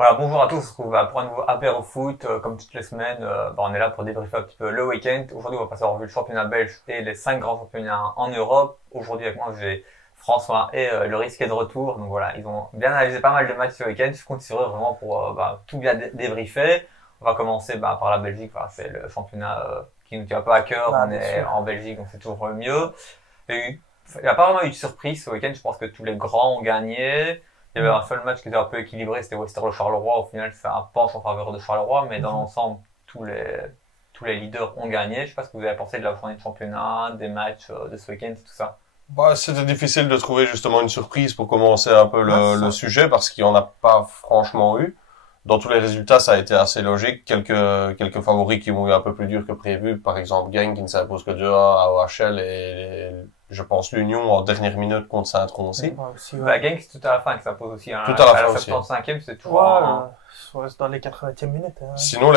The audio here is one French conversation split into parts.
Voilà, bonjour à tous, on se retrouve pour un nouveau apéro foot, comme toutes les semaines, on est là pour débriefer un petit peu le week-end. Aujourd'hui, on va passer en revue le championnat belge et les 5 grands championnats en Europe. Aujourd'hui, avec moi, j'ai François et Loris qui est de retour. Donc voilà, ils ont bien analysé pas mal de matchs ce week-end. Je compte sur eux vraiment pour tout bien débriefer. On va commencer par la Belgique, voilà, c'est le championnat qui nous tient un peu à cœur. On est en Belgique, donc c'est toujours mieux. Il n'y a pas vraiment eu de surprise ce week-end, je pense que tous les grands ont gagné. Il y avait un seul match qui était un peu équilibré, c'était Westerlo-Charleroi. Au final, c'est un penche en faveur de Charleroi, mais dans l'ensemble, tous les leaders ont gagné. Je sais pas ce que vous avez pensé de la journée de championnat, des matchs de ce week-end, tout ça. Bah, c'était difficile de trouver justement une surprise pour commencer un peu le sujet parce qu'il n'y en a pas franchement eu. Dans tous les résultats, ça a été assez logique. Quelques favoris qui vont eu un peu plus dur que prévu. Par exemple, Genk qui ne s'impose que 2-1 à OHL et je pense l'Union en dernière minute contre Saint-Tron aussi. Genk, c'est tout à la fin que ça pose aussi. Tout à la fin aussi. 75e, c'est toujours c'est dans les 80e minutes. Hein. Sinon,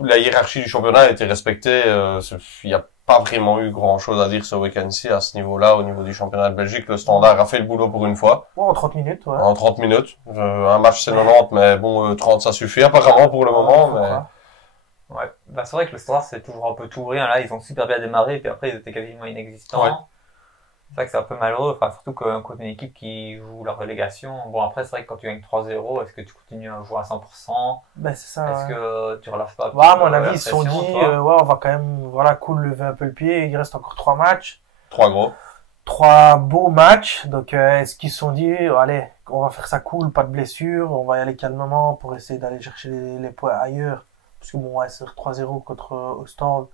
la hiérarchie du championnat a été respectée. Il n'y a pas vraiment eu grand-chose à dire ce week-end-ci à ce niveau-là, au niveau du championnat de Belgique. Le Standard a fait le boulot pour une fois. Ouais, en 30 minutes, ouais. En 30 minutes. Un match, c'est 90, mais bon, 30, ça suffit apparemment pour le moment. Mais... Ouais, c'est vrai que le Standard, c'est toujours un peu tout ou rien. Là, ils ont super bien démarré, puis après, ils étaient quasiment inexistants. Ouais. C'est vrai que c'est un peu malheureux, surtout contre une équipe qui joue la relégation. Bon, après, c'est vrai que quand tu gagnes 3-0, est-ce que tu continues à jouer à 100%? Ben, c'est ça. Est-ce que tu relâches pas? À mon avis, ils se sont dit, on va quand même, lever un peu le pied. Il reste encore 3 matchs. 3 gros. 3 beaux matchs. Donc, est-ce qu'ils se sont dit, allez, on va faire ça cool, pas de blessures, on va y aller calmement pour essayer d'aller chercher les points ailleurs. Parce que bon, ouais, c'est 3-0 contre Ostende.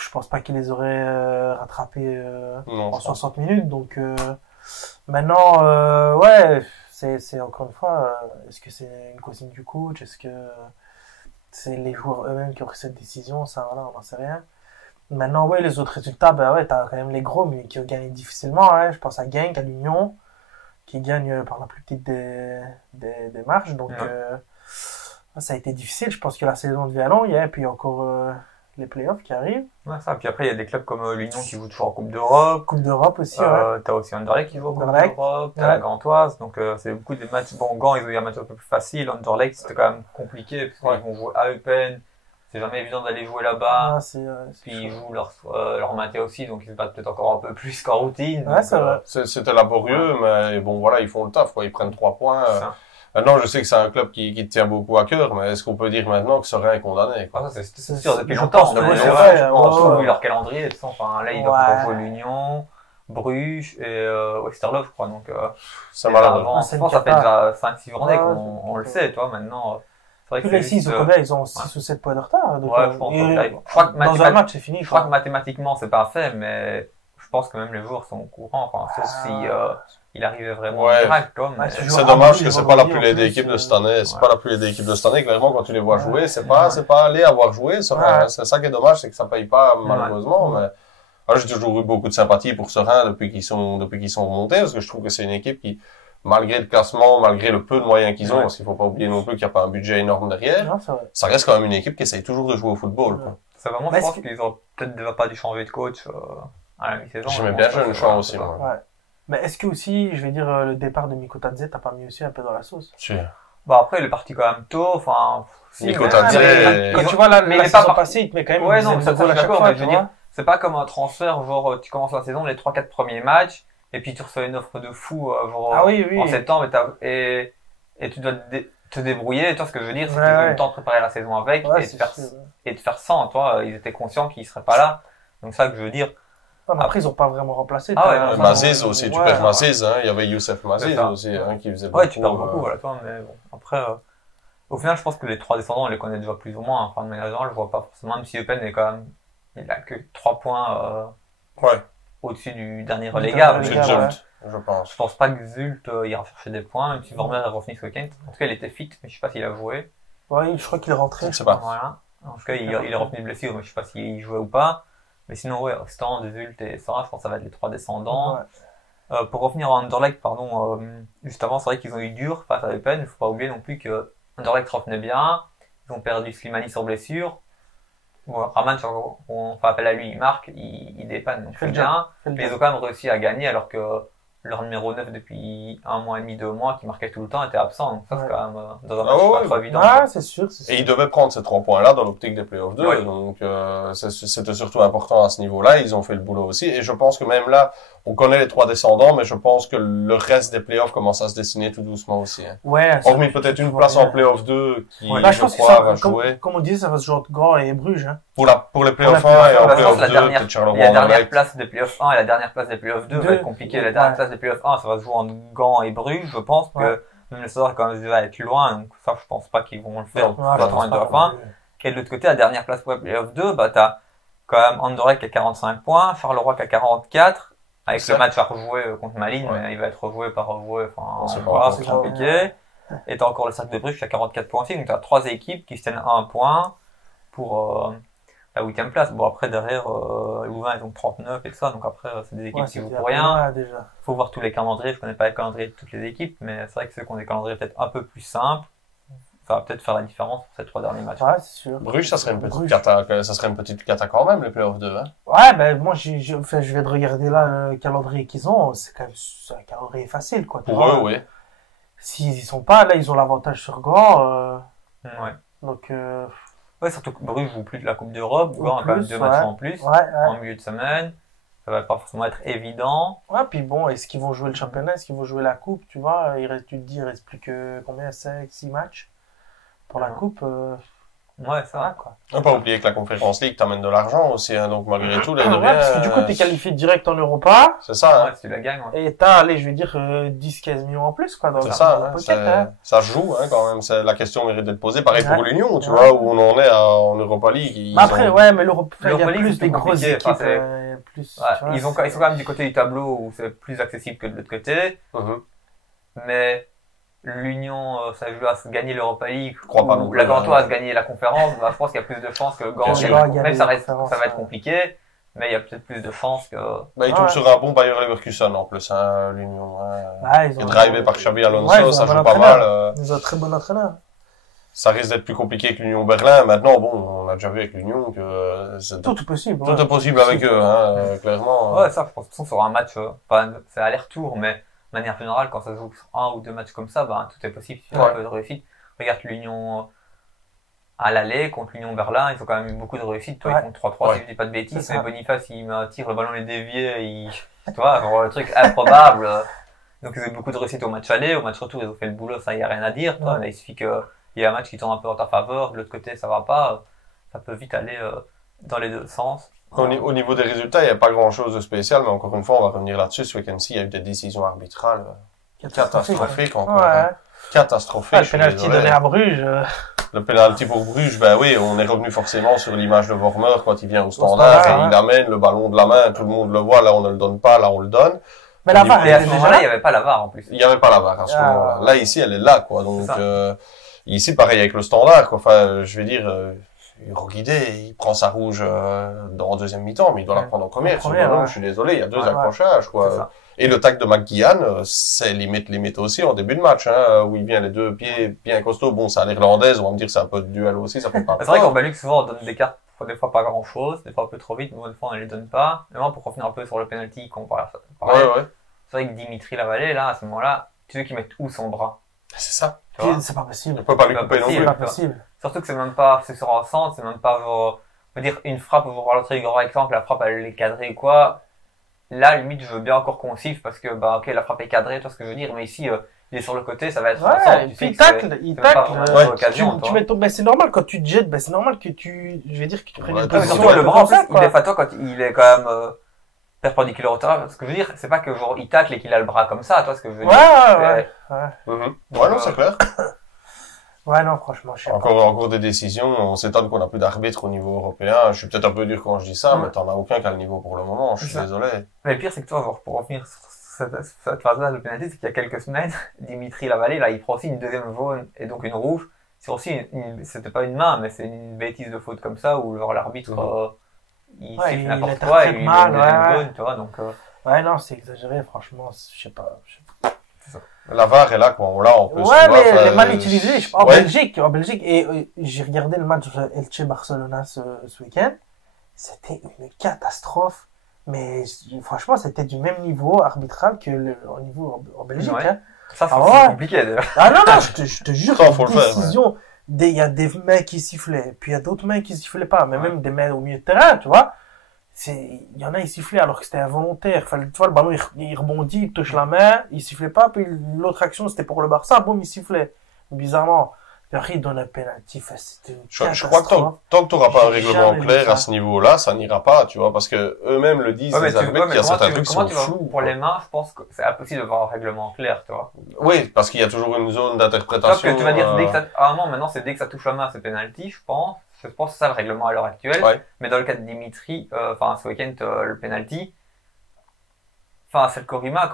Je pense pas qu'il les aurait rattrapés en 60 minutes. Donc maintenant, ouais, c'est encore une fois, est-ce que c'est une consigne du coach? Est-ce que c'est les joueurs eux-mêmes qui ont pris cette décision? Ça, voilà, on n'en sait rien. Maintenant, ouais, les autres résultats, bah ouais, t'as quand même les gros, mais qui ont gagné difficilement. Hein. Je pense à Genk, à l'Union, qui gagne par la plus petite des marges. Donc ça a été difficile. Je pense que la saison devient longue. Et puis encore les playoffs qui arrivent. Ouais, ça. Puis après, il y a des clubs comme l'Union qui joue toujours en Coupe d'Europe. Coupe d'Europe aussi, ouais. T'as aussi Anderlecht qui joue en Coupe d'Europe. T'as la Gantoise. Donc, c'est beaucoup de matchs. Bon, Gand, ils ont eu un match un peu plus facile. Anderlecht, c'était quand même compliqué parce qu'ils vont jouer à Eupen. C'est jamais évident d'aller jouer là-bas. Puis ils jouent leur maté aussi, donc ils se battent peut-être encore un peu plus qu'en routine. Ouais, c'est vrai. C'était laborieux, mais bon, voilà, ils font le taf, quoi. Ils prennent 3 points. Maintenant, je sais que c'est un club qui te tient beaucoup à cœur, mais est-ce qu'on peut dire maintenant que Serein est condamné, quoi? C'est sûr, depuis longtemps. C'est vrai. On a vu leur calendrier et tout ça. Enfin, là, ils doivent jouer l'Union, Bruges et Westerlo, je crois. Donc, c'est malheureux. Avant, je pense que ça fait déjà 5-6 journées qu'on le sait, toi, maintenant. C'est vrai que ici, ils ont 6 ou 7 points de retard. Donc, ouais, je pense. Je crois que dans un match, c'est fini. Je crois que mathématiquement, c'est pas fait, mais je pense que même les joueurs sont au courant. Enfin, sauf si il arrivait vraiment miracle, quoi. C'est dommage que c'est pas la plus laide équipe de cette année. C'est pas la plus laide équipe de cette année. Clairement, quand tu les vois jouer, c'est pas aller avoir joué. C'est ça qui est dommage, c'est que ça paye pas, malheureusement, mais j'ai toujours eu beaucoup de sympathie pour Serein depuis qu'ils sont remontés, parce que je trouve que c'est une équipe qui, malgré le classement, malgré le peu de moyens qu'ils ont, parce qu'il faut pas oublier non plus qu'il n'y a pas un budget énorme derrière, ça reste quand même une équipe qui essaye toujours de jouer au football. Quoi. C'est vraiment, je pense qu'ils ont peut-être déjà pas dû changer de coach à la mi-saison. J'aimais bien Jeune Champ aussi, moi. Ouais. Mais est-ce que aussi, je vais dire, le départ de Mikotadze t'as pas mis aussi un peu dans la sauce? Bah après, il est parti quand même tôt, enfin... Mikotadze... Quand tu vois là, mais il est pas passé, il te met quand même... Ouais, non, ça, je suis d'accord, mais je veux dire, c'est pas comme un transfert, genre, tu commences la saison, les 3-4 premiers matchs, et puis tu reçois une offre de fou, genre, en septembre, et tu dois te débrouiller. Toi, ce que je veux dire, c'est qu'ils ont eu le temps de préparer la saison avec, et de faire sans, toi, ils étaient conscients qu'ils seraient pas là. Donc, ça que je veux dire. Après, ils ont pas vraiment remplacé. Maziz aussi, tu perds Maziz, hein. Il y avait Youssef Maziz aussi, qui faisait beaucoup. Ouais, tu perds beaucoup, voilà, toi, mais bon. Après, au final, je pense que les 3 descendants, on les connaît déjà plus ou moins. Enfin, de manière générale, je vois pas forcément, même si Eupen est quand même, il a que 3 points, au-dessus du dernier relégable. Je pense. Je pense pas que Zult ira chercher des points, même si Vormer est revenu ce week-end. En tout cas, il était fit, mais je sais pas s'il a joué. Ouais, je crois qu'il est rentré. Je sais pas. Voilà. En tout cas, il est revenu de blessure, mais je sais pas s'il jouait ou pas. Mais sinon, ouais, Ostende, Zult et Sora, je pense que ça va être les 3 descendants. Ouais. Pour revenir à Anderlecht, pardon, juste avant, c'est vrai qu'ils ont eu dur face à Eupen. Il faut pas oublier non plus que Anderlecht revenait bien. Ils ont perdu Slimani sur blessure. Bon, Raman, on fait appel à lui, il marque, il dépanne, donc c'est bien. Mais ils ont quand même réussi à gagner alors que leur numéro 9 depuis 1 mois et demi, 2 mois, qui marquait tout le temps, était absent. Donc ça, c'est quand même dans un match pas trop évident. Ah, c'est sûr, c'est sûr. Et ils devaient prendre ces 3 points-là dans l'optique des playoffs 2. Oui. Donc c'était surtout important à ce niveau-là. Ils ont fait le boulot aussi. Et je pense que même là, on connaît les 3 descendants, mais je pense que le reste des playoffs commence à se dessiner tout doucement aussi. Hein. Ouais. Hormis peut-être une place en playoff 2 qui, là, je pense que crois, va jouer. Comme on disait, ça va se jouer entre Gand et Bruges. Hein. Pour les playoffs 1 et en playoff 2, peut-être Charleroi. La dernière place des playoffs 1 et la dernière place des playoffs 2 va être compliqué. La dernière place des playoffs 1, ça va se jouer entre Gand et Bruges, je pense que même le Sodor quand même déjà être loin, donc ça, je pense pas qu'ils vont le faire. Et de l'autre côté, la dernière place pour les playoffs 2, bah, t'as quand même Anderlecht qui a 45 points, Charleroi qui a 44, avec le match à rejouer contre Malines, mais il va être rejoué par rejoué, enfin, c'est compliqué. Et t'as encore le Cercle de Bruges qui a 44 points aussi, donc t'as 3 équipes qui se tiennent à 1 point pour la 8e place. Bon, après, derrière, Louvain est donc 39 et tout ça, donc après, c'est des équipes qui jouent pour rien. Faut voir tous les calendriers, je connais pas les calendriers de toutes les équipes, mais c'est vrai que ceux qui ont des calendriers peut-être un peu plus simples, ça va peut-être faire la différence pour ces 3 derniers matchs. Ouais, c'est sûr. Bruges, ça serait une petite cata quand même, les playoffs 2, hein. Ouais, ben, moi, je viens de regarder là le calendrier qu'ils ont, c'est quand même, un calendrier facile, quoi. Pour eux, oui. S'ils y sont pas, là, ils ont l'avantage sur Gand, ouais. Donc, ouais, surtout que Bruges joue plus de la Coupe d'Europe, Gand a quand même 2 matchs en plus, en milieu de semaine. Ça va pas forcément être évident. Ouais, puis bon, est-ce qu'ils vont jouer le championnat, est-ce qu'ils vont jouer la coupe, tu vois? Tu te dis, il reste plus que combien? 5, 6 matchs pour la coupe, ouais, ça va, quoi. On peut pas oublier que la Conference League t'amène de l'argent aussi, hein, donc malgré tout, les deux parce que du coup, t'es qualifié direct en Europa. C'est ça, ouais, si tu la gagnes, Et t'as, allez, je vais dire, 10-15 millions en plus, quoi, dans c'est la ça, pocket, hein. Ça se joue, hein, quand même. La question mérite d'être posée. Pareil pour l'Union, tu vois, où on en est en Europa League. Après, ouais, mais l'Europa League, il y a plus des grosses équipes, plus, ils sont quand même du côté du tableau où c'est plus accessible que de l'autre côté. Mais, l'Union, ça joue à se gagner l'Europa League, ou la Gantoise à se gagner la conférence, bah, je pense qu'il y a plus de chances que Gand même ça va être compliqué, mais il y a peut-être plus de chances que... Bah, ils tombent sur un bon Bayer Leverkusen, en plus, hein, l'Union, ils est drivé par Xabi Alonso, ça joue pas mal, Ils ont un très bon entraîneur. Ça risque d'être plus compliqué que l'Union Berlin. Maintenant, bon, on a déjà vu avec l'Union que tout est possible. Tout est possible avec eux, hein, clairement. Ouais, ça, je pense que sur un match, c'est aller-retour, mais de manière générale, quand ça se joue sur 1 ou 2 matchs comme ça, bah, tout est possible si tu as un peu de réussite. Regarde l'Union à l'aller contre l'Union Berlin, ils ont quand même eu beaucoup de réussite. Toi, ils font 3-3, si je dis pas de bêtises, mais Boniface, il tire le ballon, les dévié, tu vois, genre, le truc improbable. Donc, ils ont eu beaucoup de réussite au match aller, au match retour, ils ont fait le boulot, ça, y a rien à dire, toi, mais il suffit qu'il y ait un match qui tourne un peu en ta faveur, de l'autre côté, ça va pas, ça peut vite aller, dans les deux sens. Au niveau des résultats, il n'y a pas grand-chose de spécial, mais encore une fois, on va revenir là-dessus. Ce week-end-ci, il y a eu des décisions arbitrales catastrophiques encore. Hein. Catastrophiques. Le penalty donné à Bruges. Le penalty pour Bruges, ben oui, on est revenu forcément sur l'image de Vormer quand il vient au standard et il amène le ballon de la main, tout le monde le voit, là on ne le donne pas, là on le donne. Mais la VAR, à ce moment-là, il n'y avait pas la VAR en plus. Il n'y avait pas la VAR à ce moment-là. Là, ici, elle est là, quoi. Donc, ici, pareil avec le standard, quoi. Enfin, je vais dire, Roguidé, il prend sa rouge en deuxième mi-temps, mais il doit la prendre en première. Je suis désolé, il y a 2 accrochages, quoi. Et le tac de McGuigan, c'est limite aussi en début de match, hein, où il vient les 2 pieds bien costauds. Bon, c'est à l'irlandaise, on va me dire c'est un peu de duel aussi, ça fait pas. C'est vrai qu'en Belgique, souvent, on donne des cartes, des fois pas grand chose, des fois un peu trop vite, mais des fois on ne les donne pas. Mais moi, pour revenir un peu sur le penalty, qu'on parle, c'est vrai que Dimitri Lavallée, là, à ce moment-là, tu veux qu'il mette où son bras? C'est ça. C'est pas possible. On peut pas lui couper non plus. C'est pas possible. Surtout que c'est même pas, c'est sur un centre, c'est même pas, on va dire, une frappe, on va voir l'autre grand exemple, la frappe, elle est cadrée ou quoi. Là, limite, je veux bien encore qu'on siffle parce que, bah, ok, la frappe est cadrée, tu vois ce que je veux dire, mais ici, il est sur le côté, ça va être un centre, il tacle, tu mets ben, c'est normal, quand tu te jettes, ben, c'est normal que je vais dire que tu prennes une position. Le bras, en plus, il est toi quand il est quand même, perpendiculaire au terrain. Ce que je veux dire, c'est pas que genre, il tacle et qu'il a le bras comme ça, toi, ce que je veux dire. Ouais, non, c'est clair. Ouais, non, franchement, je sais pas. Encore des décisions. On s'étonne qu'on n'a plus d'arbitre au niveau européen. Je suis peut-être un peu dur quand je dis ça, mais t'en as aucun qu'à le niveau pour le moment. Je suis désolé. Mais le pire, c'est que toi, genre, pour revenir sur cette phase-là de pénalité, c'est qu'il y a quelques semaines, Dimitri Lavallée, là, il prend aussi une deuxième jaune et donc une rouge. C'est aussi c'était pas une main, mais c'est une bêtise de faute comme ça où, genre, l'arbitre, il siffle n'importe quoi et il met une deuxième jaune, tu vois, donc, ouais, non, c'est exagéré, franchement, je sais pas. La VAR est là, quoi. On peut mais elle est mal utilisée. En Belgique, et j'ai regardé le match Elche Barcelona ce week-end. C'était une catastrophe. Mais franchement, c'était du même niveau arbitral que au niveau en Belgique. Ouais. Hein. Ça, c'est ouais. compliqué d'ailleurs. Ah non, non, je te jure, Ça, faut le faire, décision. Il y a des mecs qui sifflaient, puis il y a d'autres mecs qui sifflaient pas, mais Ouais. même des mecs au milieu de terrain, tu vois. Il y en a, ils sifflaient alors que c'était involontaire. Tu vois, le ballon, il rebondit, il touche la main, il sifflait pas, puis l'autre action, c'était pour le Barça, boum, il sifflait. Bizarrement. Puis après, il donne un penalty, c'était une Je crois que tant que tu n'auras pas un règlement clair à ce niveau-là, ça n'ira pas, tu vois, parce que eux-mêmes le disent, les arbitres, qu'il y a certains trucs qui sont flous. Pour les mains, je pense que c'est impossible d'avoir un règlement clair, tu vois. Oui, parce qu'il y a toujours une zone d'interprétation. Sauf que tu vas dire, dès que ça, maintenant, c'est dès que ça touche la main, c'est penalty, je pense. Je pense que c'est ça le règlement à l'heure actuelle. Ouais. Mais dans le cas de Dimitri, ce week-end, le penalty, c'est le Korima,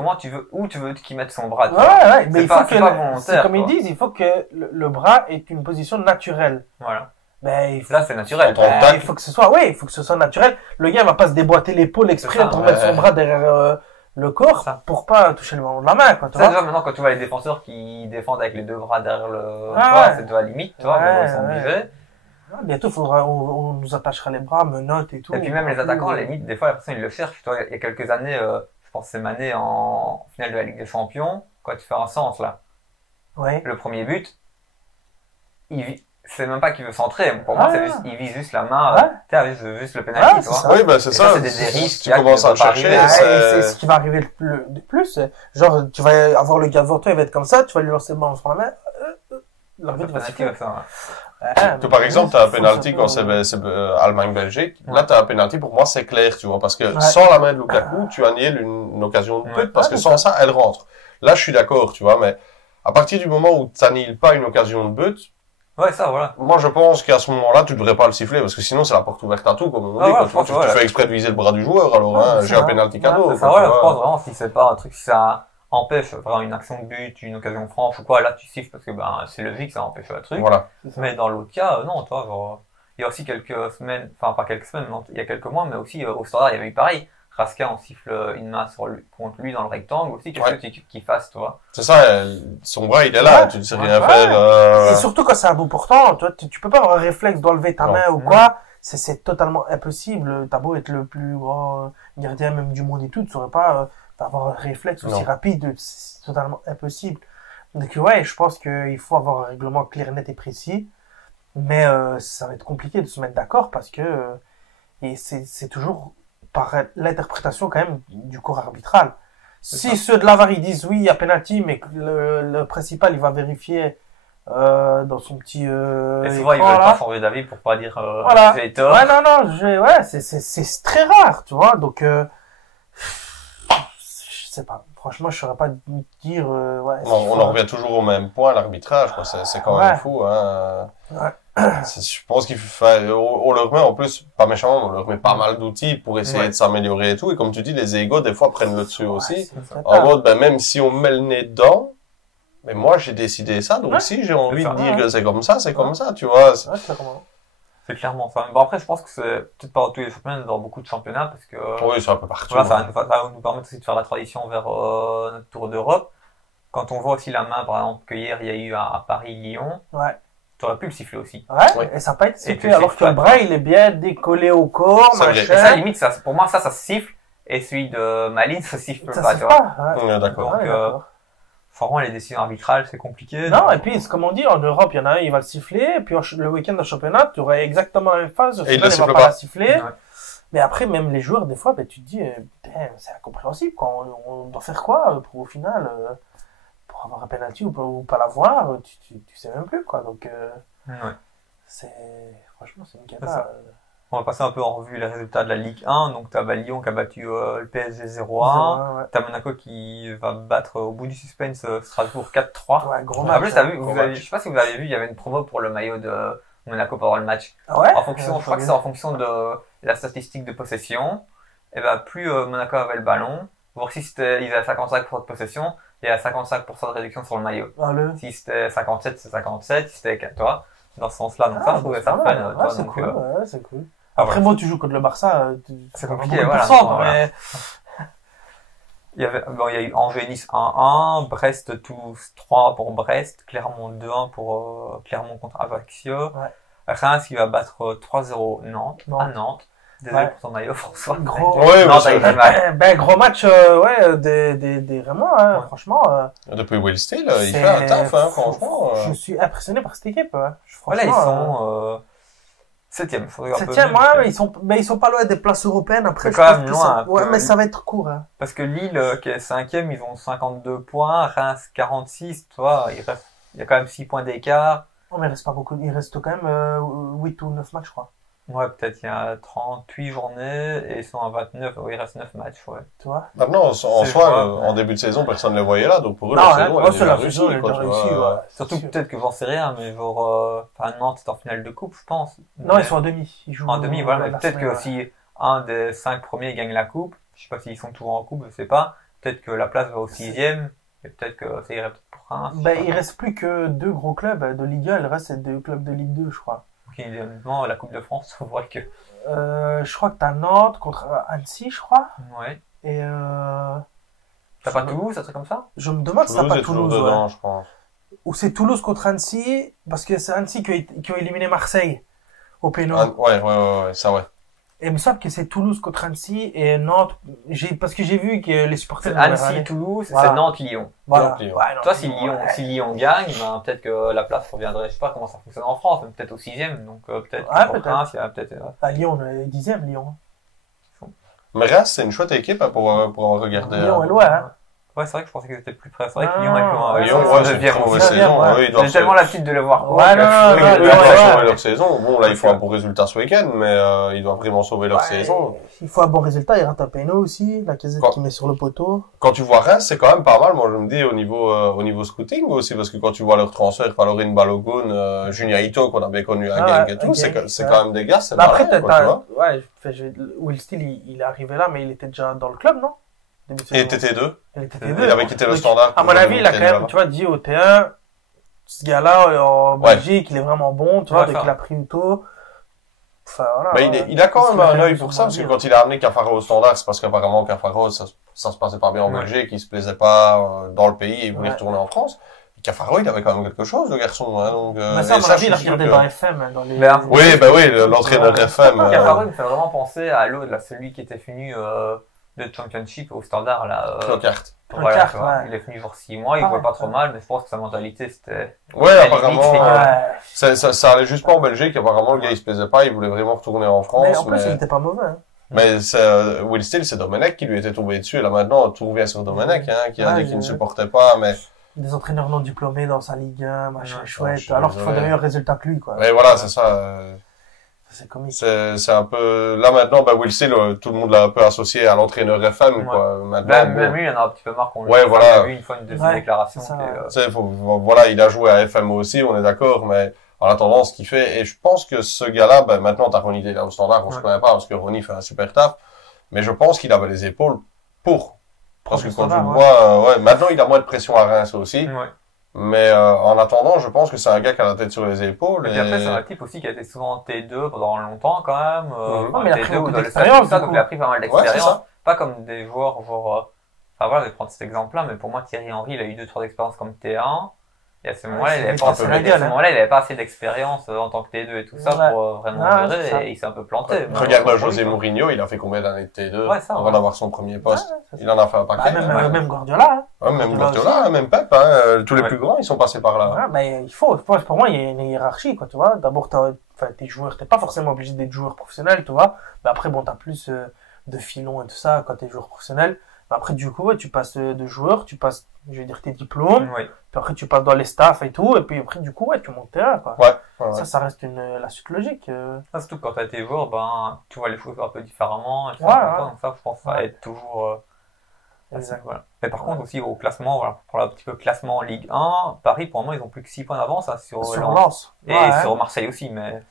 où tu veux qu'il mette son bras, tu vois. Ouais, mais il faut que, c'est comme ils disent, il faut que le bras ait une position naturelle. Voilà. Ben, Là, c'est naturel. Il faut que ce soit, il faut que ce soit naturel. Le gars va pas se déboîter l'épaule exprès pour mettre son bras derrière le corps pour pas toucher le ballon de la main, quoi, tu vois. Déjà, maintenant, quand tu vois les défenseurs qui défendent avec les deux bras derrière le, c'est de la limite, tu vois, ils sont obligés. Bientôt, on nous attachera les bras, menottes et tout. Et puis même les attaquants, à la limite, des fois, la personne, ils le cherchent. Tu vois, il y a quelques années, je pense que c'est Mané en finale de la Ligue des Champions, quand tu fais un sens, là. Ouais. Le premier but, c'est même pas qu'il veut centrer. Pour moi, c'est juste, il vise juste la main, tu sais, juste le pénalty, tu vois. Oui, ben, c'est ça. C'est des dérives. Tu commences à chercher. C'est ce qui va arriver de plus. Genre, tu vas avoir le gars devant toi, il va être comme ça, tu vas lui lancer le ballon sur la main. L'arbitre va siffler. Par exemple, t'as un penalty quand c'est Allemagne-Belgique. Là, t'as un penalty, pour moi, c'est clair, tu vois, parce que sans la main de Lukaku, tu annihiles une occasion de but, parce que sans ça, elle rentre. Là, je suis d'accord, tu vois, mais à partir du moment où t'annihiles pas une occasion de but, ouais, ça, voilà. moi, je pense qu'à ce moment-là, tu devrais pas le siffler, parce que sinon, c'est la porte ouverte à tout, comme on dit. Quand tu fais exprès de viser le bras du joueur, alors, j'ai un penalty cadeau. Ça, voilà, je pense vraiment, si c'est pas un truc, si ça empêche vraiment une action de but, une occasion franche ou quoi, là, tu siffles parce que, c'est logique, ça empêche le truc. Voilà. Mais dans l'autre cas, non, toi, genre, il y a aussi quelques semaines, pas quelques semaines, mais il y a quelques mois, mais aussi, au Standard, il y avait eu pareil. Raskin, on siffle une main contre lui dans le rectangle aussi, qu'est-ce que qu'il fasse, tu vois. C'est ça, son bras, il est là, tu ne sais rien faire. Et surtout quand c'est un bout portant, tu peux pas avoir un réflexe d'enlever ta main ou quoi. C'est totalement impossible. T'as beau être le plus grand gardien même du monde et tout, tu saurais pas avoir un réflexe aussi rapide. C'est totalement impossible. Donc ouais, je pense qu'il faut avoir un règlement clair, net et précis. Mais ça va être compliqué de se mettre d'accord parce que et c'est toujours par l'interprétation quand même du corps arbitral. Si ceux de la VAR ils disent oui, il y a penalty, mais que le principal il va vérifier dans son petit et souvent ils veulent pas changer d'avis pour pas dire j'ai tort. Ouais, non, c'est très rare, tu vois. Donc je sais pas. Franchement, je saurais pas dire on en revient toujours au même point, l'arbitrage, quoi. C'est quand même fou, hein. Je pense on leur met en plus, pas méchamment, on leur met pas mal d'outils pour essayer de s'améliorer et tout. Et comme tu dis, les égos, des fois, prennent le dessus aussi. En mode, même si on met le nez dedans, mais moi, j'ai décidé ça, donc si j'ai envie de dire que c'est comme ça, c'est comme ça, tu vois. C'est clairement ça. Bon, après, je pense que c'est peut-être pas dans tous les championnats, dans beaucoup de championnats, parce que... Oui, c'est un peu partout. Voilà, ça va nous permettre aussi de faire la transition vers notre Tour d'Europe. Quand on voit aussi la main, par exemple, que hier, il y a eu à Paris-Lyon, t'aurais pu le siffler aussi. Ouais, et ça n'a pas été sifflé, alors que le bras, il est bien décollé au corps, machin. Et ça, limite, pour moi, ça siffle, et celui de Malines, ça siffle pas, tu vois. D'accord. Donc, franchement, les décisions arbitrales, c'est compliqué. Non, et puis, comme on dit, en Europe, il y en a un, il va le siffler, et puis le week-end de championnat, tu aurais exactement la même phase, au final, il va pas la siffler. Mais après, même les joueurs, des fois, tu te dis, c'est incompréhensible, quoi. On doit faire quoi, pour au final, pour avoir un penalty ou pas l'avoir, tu sais même plus, quoi. Donc, franchement, c'est une cata. On va passer un peu en revue les résultats de la Ligue 1. Donc, t'as Lyon qui a battu le PSG 0-1. T'as Monaco qui va battre au bout du suspense Strasbourg 4-3. Ouais, gros match. En plus, je sais pas si vous avez vu, il y avait une promo pour le maillot de Monaco pendant le match. Ouais. Je crois que c'est en fonction de la statistique de possession. Et plus Monaco avait le ballon, voir si ils avaient 55% de possession, il y a 55% de réduction sur le maillot. Si c'était 57, c'est 57. Si c'était 4, toi, dans ce sens-là. Donc ça, je trouvais ça fun. C'est cool, c'est cool. Après, moi, tu joues contre le Barça, c'est compliqué, voilà. Mais... Il y a eu Angers-Nice 1-1, Brest-Toulouse 3 pour Brest, Clermont 2-1 pour Clermont contre Ajaccio. Reims qui va battre 3-0 Nantes, à Nantes. Désolé pour ton maillot, François. Gros. Ouais, Non, mais t'as eu c'est- mal. Gros match, des Rémois, hein, Ouais. franchement. depuis Will Steele, il fait un taf, hein, franchement. Je suis impressionné par cette équipe, hein. Voilà, ils Franchement, sont 7e. septième, ouais, mais ils sont pas loin des places européennes. Après, C'est je quand pense même qu'ils loin, sont- Ouais, un peu. mais ça va être court, hein. Parce que Lille, qui est 5e, ils ont 52 points, Reims 46, tu vois, il y a quand même 6 points d'écart. Oh, mais il reste pas beaucoup. Il reste quand même 8 ou 9 matchs, je crois. Ouais, peut-être il y a 38 journées et ils sont à 29, oui, il reste 9 matchs, ouais. Tu vois? Maintenant, en soi, jouable, ouais. en début de saison, personne ne les voyait là, donc pour eux, Non, la hein, saison, ouais, elle est c'est déjà la réussie, saison, elle est quoi, déjà tu réussie, vois. ouais. Surtout sûr. peut-être que j'en sais rien, mais genre, Nantes est en finale de coupe, je pense. Non, Mais- ils sont en demi. Ils jouent en demi, voilà, mais la peut-être semaine, que si un des 5 premiers gagne la coupe, je sais pas s'ils sont toujours en coupe, je sais pas, peut-être que la place va au 6e, et peut-être que ça irait peut-être pour Reims. Ben, il reste plus que 2 gros clubs de Ligue 1, le reste c'est 2 clubs de Ligue 2, je crois. Donc, honnêtement, la Coupe de France, on voit que, Je crois que t'as Nantes contre Annecy, je crois. ouais. Et T'as pas Toulouse, un truc comme ça? je me demande si t'as Toulouse pas est toujours Toulouse, dedans, ouais. je pense. Ou c'est Toulouse contre Annecy, parce que c'est Annecy qui ont éliminé Marseille au péno. Ah, ouais, ça, ouais. Et il me semble que c'est Toulouse contre Annecy et Nantes. Parce que j'ai vu que les supporters C'est de Annecy, Toulouse, Voilà. c'est Nantes-Lyon. Voilà. Nantes-Lyon. Ouais, Toi, si Nantes-Lyon, Lyon, ouais. si Lyon gagne, ben, peut-être que la place reviendrait, je sais pas comment ça fonctionne en France, mais peut-être au 6e, donc peut-être Ouais, pour peut-être. Reims, il y a peut-être, Ah, Lyon, on est 10e, Lyon. Mais Reims, c'est une chouette équipe, hein, pour avoir regardé. Lyon hein. est loin, hein. Ouais, c'est vrai que je pensais qu'ils étaient plus près. C'est vrai que Non, Lyon est plus loin. Lyon, ouais, ouais, c'est une neuvième très au mauvaise final. saison. Ouais. Eux, ils doivent J'ai tellement l'habitude de les voir. Ouais, non, Ils non, doivent Lyon, sauver ouais. leur saison. Bon, là, il faut un bon résultat ce week-end, mais ils doivent vraiment sauver leur Ouais, saison. il faut un bon résultat, il rate un péno aussi, la casette Quoi qui met sur le poteau. Quand tu vois Reims, c'est quand même pas mal, moi je me dis, au niveau scouting aussi, parce que quand tu vois leur transfert, Valorine Balogun, Junia Ito, qu'on a bien connu à Ah Genk ouais, et à tout, c'est Genk, c'est ouais. quand même des gars, c'est Bah après, malin, quoi, tu vois. Will Steele, il est arrivé là, mais il était déjà dans le club, non? Début de Et saison. TT2, Il était Il T2. il avait quitté le Donc, Standard. À mon avis, il a quand même, tu vois, dit au T1, ce gars-là, en Ouais. Belgique, il est vraiment bon, tu vois, Ouais, dès ça. qu'il a pris Uto. Enfin, voilà. Mais il a quand Qu'est-ce même qu'il un a œil fait, pour ils ça, ont parce que dit, quand il a amené Cafaro au Standard, c'est parce qu'apparemment Cafaro, ça se passait pas bien en Ouais. Belgique, il se plaisait pas dans le pays et il voulait Ouais. retourner en France. Cafaro, il avait quand même quelque chose, le garçon, hein, donc, Mais ça, à et mon ça, avis, je il a suis sûr regardé que- dans FM, hein, dans les... Mais, Oui, bah oui, l'entraîneur FM. Cafaro me fait vraiment penser à l'autre, là, celui qui était venu de Championship au Standard, là. Clocart. Voilà, Clocart, tu vois. ouais. Il est venu genre 6 mois, il Ah, jouait pas ouais. trop mal, mais je pense que sa mentalité, c'était... Ouais, la apparemment, limite, c'est que- Ouais. ça allait juste pas en Belgique, apparemment, le gars, il se plaisait pas, il voulait vraiment retourner en France, Mais en plus, il était pas mauvais, hein. mais Will Steele, c'est Domenech qui lui était tombé dessus, et là maintenant, tout revient sur Domenech, hein, qui a Ouais, dit qu'il ne j'ai- supportait pas, mais Des entraîneurs non diplômés dans sa Ligue 1, machin Ouais, chouette, je suis alors qu'ils font désolé. des meilleurs résultats que lui, quoi. voilà, c'est ça, C'est comique. c'est un peu, là maintenant, bah, Will Steele, tout le monde l'a un peu associé à l'entraîneur FM, Ouais. quoi, maintenant, Même, bon. même lui, il en a un petit peu marre qu'on Ouais, voilà. a vu une fois une deuxième Ouais, déclaration. c'est ça, qui est, ouais. Tu sais, voilà, il a joué à FM aussi, on est d'accord, mais en attendant, ce qu'il fait, et je pense que ce gars-là, ben, maintenant, t'as Ronnie là au Standard, on se Ouais. connaît pas, parce que Ronnie fait un super taf, mais je pense qu'il avait les épaules pour. Parce que le quand tu Standard, le ouais. vois, ouais, maintenant, il a moins de pression à Reims aussi, Ouais. mais en attendant, je pense que c'est un gars qui a la tête sur les épaules, Et puis après, c'est un type aussi qui a été souvent T2 pendant longtemps, quand même. Mhm. Non, mais il a pris T2 ou beaucoup dans le d'expérience, statut, ça, du donc coup. il a pris pas mal Ouais, c'est d'expérience. ça. Pas comme des joueurs, genre, enfin voilà, je vais prendre cet exemple-là, mais pour moi, Thierry Henry, il a eu 2-3 expériences comme T1. Et à ce moment-là, Ouais, il avait c'est pas, vite, c'est à la gueule, ce hein. moment-là, il avait pas assez d'expérience en tant que T2 et tout ça Ouais. pour vraiment Ouais, c'est ça. gérer, et il s'est un peu planté. Mais Regarde bon, José quoi. Mourinho, il a fait combien d'années de T2 Ouais, ça, avant ouais. d'avoir son premier poste? Ouais, c'est ça. Il en a fait un Bah, paquet. même, hein. même Guardiola, hein. Ouais, même Guardiola Guardiola, aussi. hein, même Pep, hein, tous les Ouais. plus grands, ils sont passés par là. Ouais, mais il faut, pour moi, il y a une hiérarchie, quoi, tu vois. D'abord, tes joueurs, t'es pas forcément obligé d'être joueur professionnel, tu vois. Mais après, bon, t'as plus de filons et tout ça quand t'es joueur professionnel. Mais après, du coup, ouais, tu passes de joueur, tu passes, je vais dire, tes diplômes. Oui. Puis après, tu passes dans les staffs et tout. Et puis après, du coup, ouais, tu montes terrain, quoi. Ouais. Ça reste la suite logique. Ah, surtout quand t'as tes joueurs, ben, tu vois les choses un peu différemment, et tout Ouais, ça, ouais. donc ça, je pense, ça Ouais. aide toujours, Exact. voilà. Mais par contre, aussi, au classement, voilà, pour un petit peu classement Ligue 1, Paris, pour moi, ils ont plus que 6 points d'avance, hein, sur Sur Lens. Lens. Et Ouais, sur Marseille aussi, mais,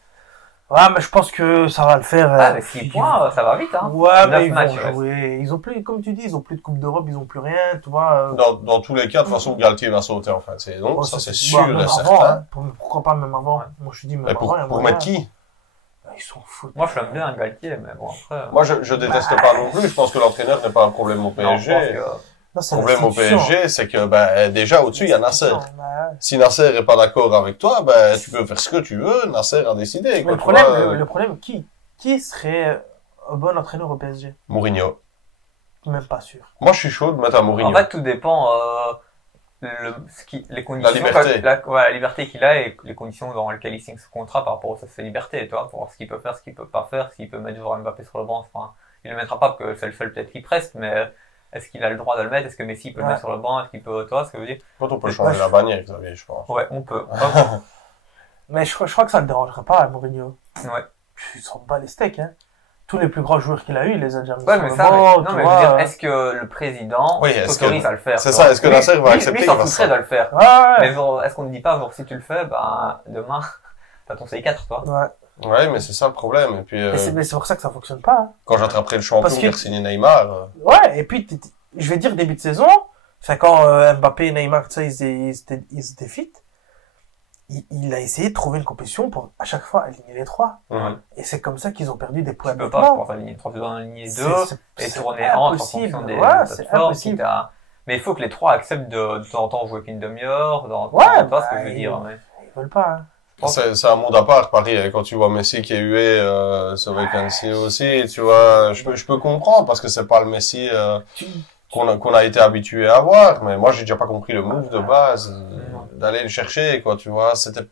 mais je pense que ça va le faire. avec 6 points, ça va vite, hein. Ouais, 9 mais ils matchs, vont ouais. jouer. Ils ont plus, comme tu dis, ils ont plus de Coupe d'Europe, ils ont plus rien, tu vois. Dans tous les cas, de toute façon, Galtier va sauter en fin de saison, Oh, ça c'est bah, sûr même et avant, certain. hein. Pourquoi pas même avant? Ouais. Moi, je te dis même Mais avant. pour il y a mettre moyen. qui? Ils s'en foutent. Bah, Moi, je l'aime bien, Galtier, mais bon, après. Moi, je déteste pas non plus. Je pense que l'entraîneur n'est pas un problème au non, je PSG. pense que, Non, c'est Le problème au l'institution. PSG, c'est que déjà au-dessus, il y a Nasser. L'institution, ouais. Si Nasser est pas d'accord avec toi, tu peux faire ce que tu veux. Nasser a décidé. Mais Quoi, le tu problème, vois. le problème, qui serait Un bon entraîneur au PSG. Mourinho. Même pas sûr. Moi, je suis chaud de mettre un Mourinho. En fait, tout dépend, les conditions, la liberté qu'il a et les conditions dans lesquelles il signe ce contrat par rapport à sa liberté, tu vois, pour voir ce qu'il peut faire, ce qu'il peut pas faire, s'il peut mettre joueur Mbappé sur le banc, enfin, il le mettra pas parce que c'est le seul peut-être qui preste, mais est-ce qu'il a le droit de le mettre? Est-ce que Messi peut le mettre sur le banc? Est-ce qu'il peut, toi, ce que je veux dire? Quand on peut changer la bannière, Xavier, je pense. Ouais, on peut. Mais je crois que ça ne le dérangerait pas, Mourinho. Ouais. Il s'en bat les steaks, hein. Tous les plus grands joueurs qu'il a eu, il les a déjà mis ouais, sur mais le ça, banc, non, mais je veux dire, est-ce que le président autorise à le faire? C'est ça, est-ce que Nasser va accepter qu'il fasse ça? De le faire. Ouais. Mais genre, est-ce qu'on ne dit pas, genre, si tu le fais, ben, demain, t'as ton C4, toi. Ouais. Ouais, mais c'est ça le problème. Et puis, mais c'est pour ça que ça fonctionne pas, hein. Quand j'attraperai le champion pour signer Neymar. Ouais, et puis, je vais dire début de saison, c'est quand Mbappé et Neymar, tu sais, ils étaient fit. Il a essayé de trouver une compétition pour à chaque fois aligner les trois. Et c'est comme ça qu'ils ont perdu des points. Tu peux pas, je pense, aligner 3, tu dois en aligner 2 et tourner entre en fonction des plateformes. Mais il faut que les trois acceptent de temps en temps jouer qu'une demi-heure, ouais, pas ce que je veux dire. Mais... Ils veulent pas, hein. C'est un monde à part, Paris. Quand tu vois Messi qui est hué, ce vacancy aussi, tu vois, je peux comprendre parce que c'est pas le Messi, qu'on a été habitué à voir, mais moi j'ai déjà pas compris le move de base d'aller le chercher, quoi, tu vois, c'était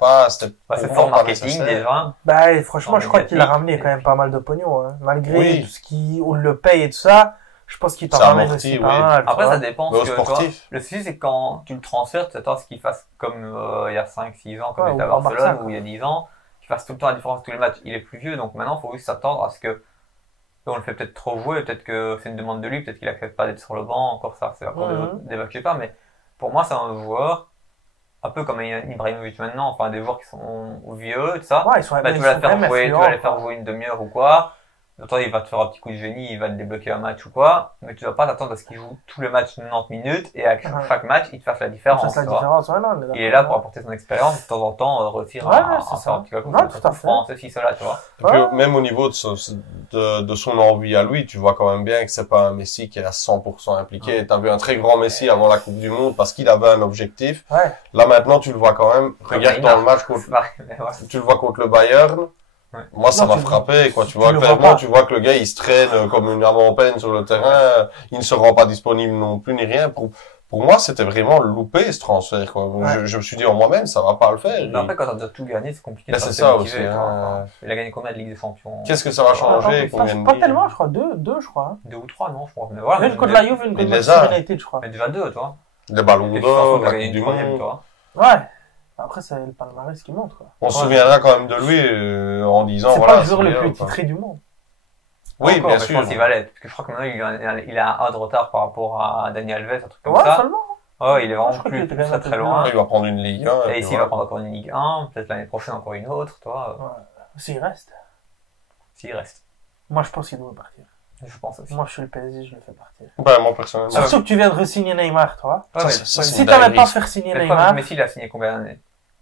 c'est fort marketing déjà. Bah franchement je crois qu'il a ramené quand même pas mal de pognon, hein. Malgré tout ce on le paye et tout ça, je pense qu'il t'en ramène aussi pas mal. Après ça dépend ce que sportif. Le souci c'est que quand tu le transfères, tu attends ce qu'il fasse comme il y a 5-6 ans, comme il était à Barcelone, ou il y a 10 ans, qu'il fasse tout le temps la différence tous les matchs. Il est plus vieux, donc maintenant il faut juste s'attendre à ce que on le fait peut-être trop jouer, peut-être que c'est une demande de lui, peut-être qu'il accepte pas d'être sur le banc, encore ça, c'est encore des débat que je sais pas, mais pour moi c'est un joueur, un peu comme Ibrahimovic maintenant, enfin des joueurs qui sont vieux, tout ça, ouais, tu vas les faire jouer une demi-heure ou quoi, toi il va te faire un petit coup de génie, il va te débloquer un match ou quoi, mais tu vas pas t'attendre à ce qu'il joue tous les matchs 90 minutes et à chaque match il te fasse la différence. Il est là pour apporter son expérience, de temps en temps réussir à faire un petit coup de France, ceci, cela, tu vois. Et puis, même au niveau de son envie à lui, tu vois quand même bien que c'est pas un Messi qui est à 100% impliqué. T'as vu un très grand Messi avant la Coupe du Monde parce qu'il avait un objectif. Là maintenant tu le vois quand même, regarde dans le match tu le vois contre le Bayern. Moi, ça m'a frappé, quoi. Tu vois, clairement, tu vois que le gars, il se traîne comme une âme en peine sur le terrain. Il ne se rend pas disponible non plus, ni rien. Pour moi, c'était vraiment loupé, ce transfert, quoi. Je me suis dit en moi-même, ça va pas le faire. Mais après, quand t'as déjà tout gagné, c'est compliqué. C'est ça aussi, il a gagné combien de Ligue des Champions? Qu'est-ce que ça va changer? Pas tellement, je crois. Deux, je crois. 2 ou 3, non, je crois. Mais voilà. Une contre la Juve, une contre Manchester United, je crois. Mais déjà 2, toi. Les ballons d'or, la Coupe du Monde. Ouais. Après, c'est le palmarès qui montre, quoi. On se souviendra quand même de lui en disant, voilà. C'est pas le joueur le plus titré du monde. Oui, bien sûr. Je pense qu'il va l'être. Parce que je crois que maintenant, il a un de retard par rapport à Daniel Alves, un truc comme ça. Ouais, seulement. Ouais, il est vraiment plus très loin. Il va prendre une Ligue 1. Et ici, il va prendre encore une Ligue 1. Peut-être l'année prochaine encore une autre, toi. S'il reste. Moi, je pense qu'il doit partir. Je pense aussi. Moi, je suis le PSG, je le fais partir. Ben, moi, personnellement. Surtout que tu viens de re-signer Neymar, toi. Si t'avais pas fait signer Neymar. Messi, il a signé combien d'années?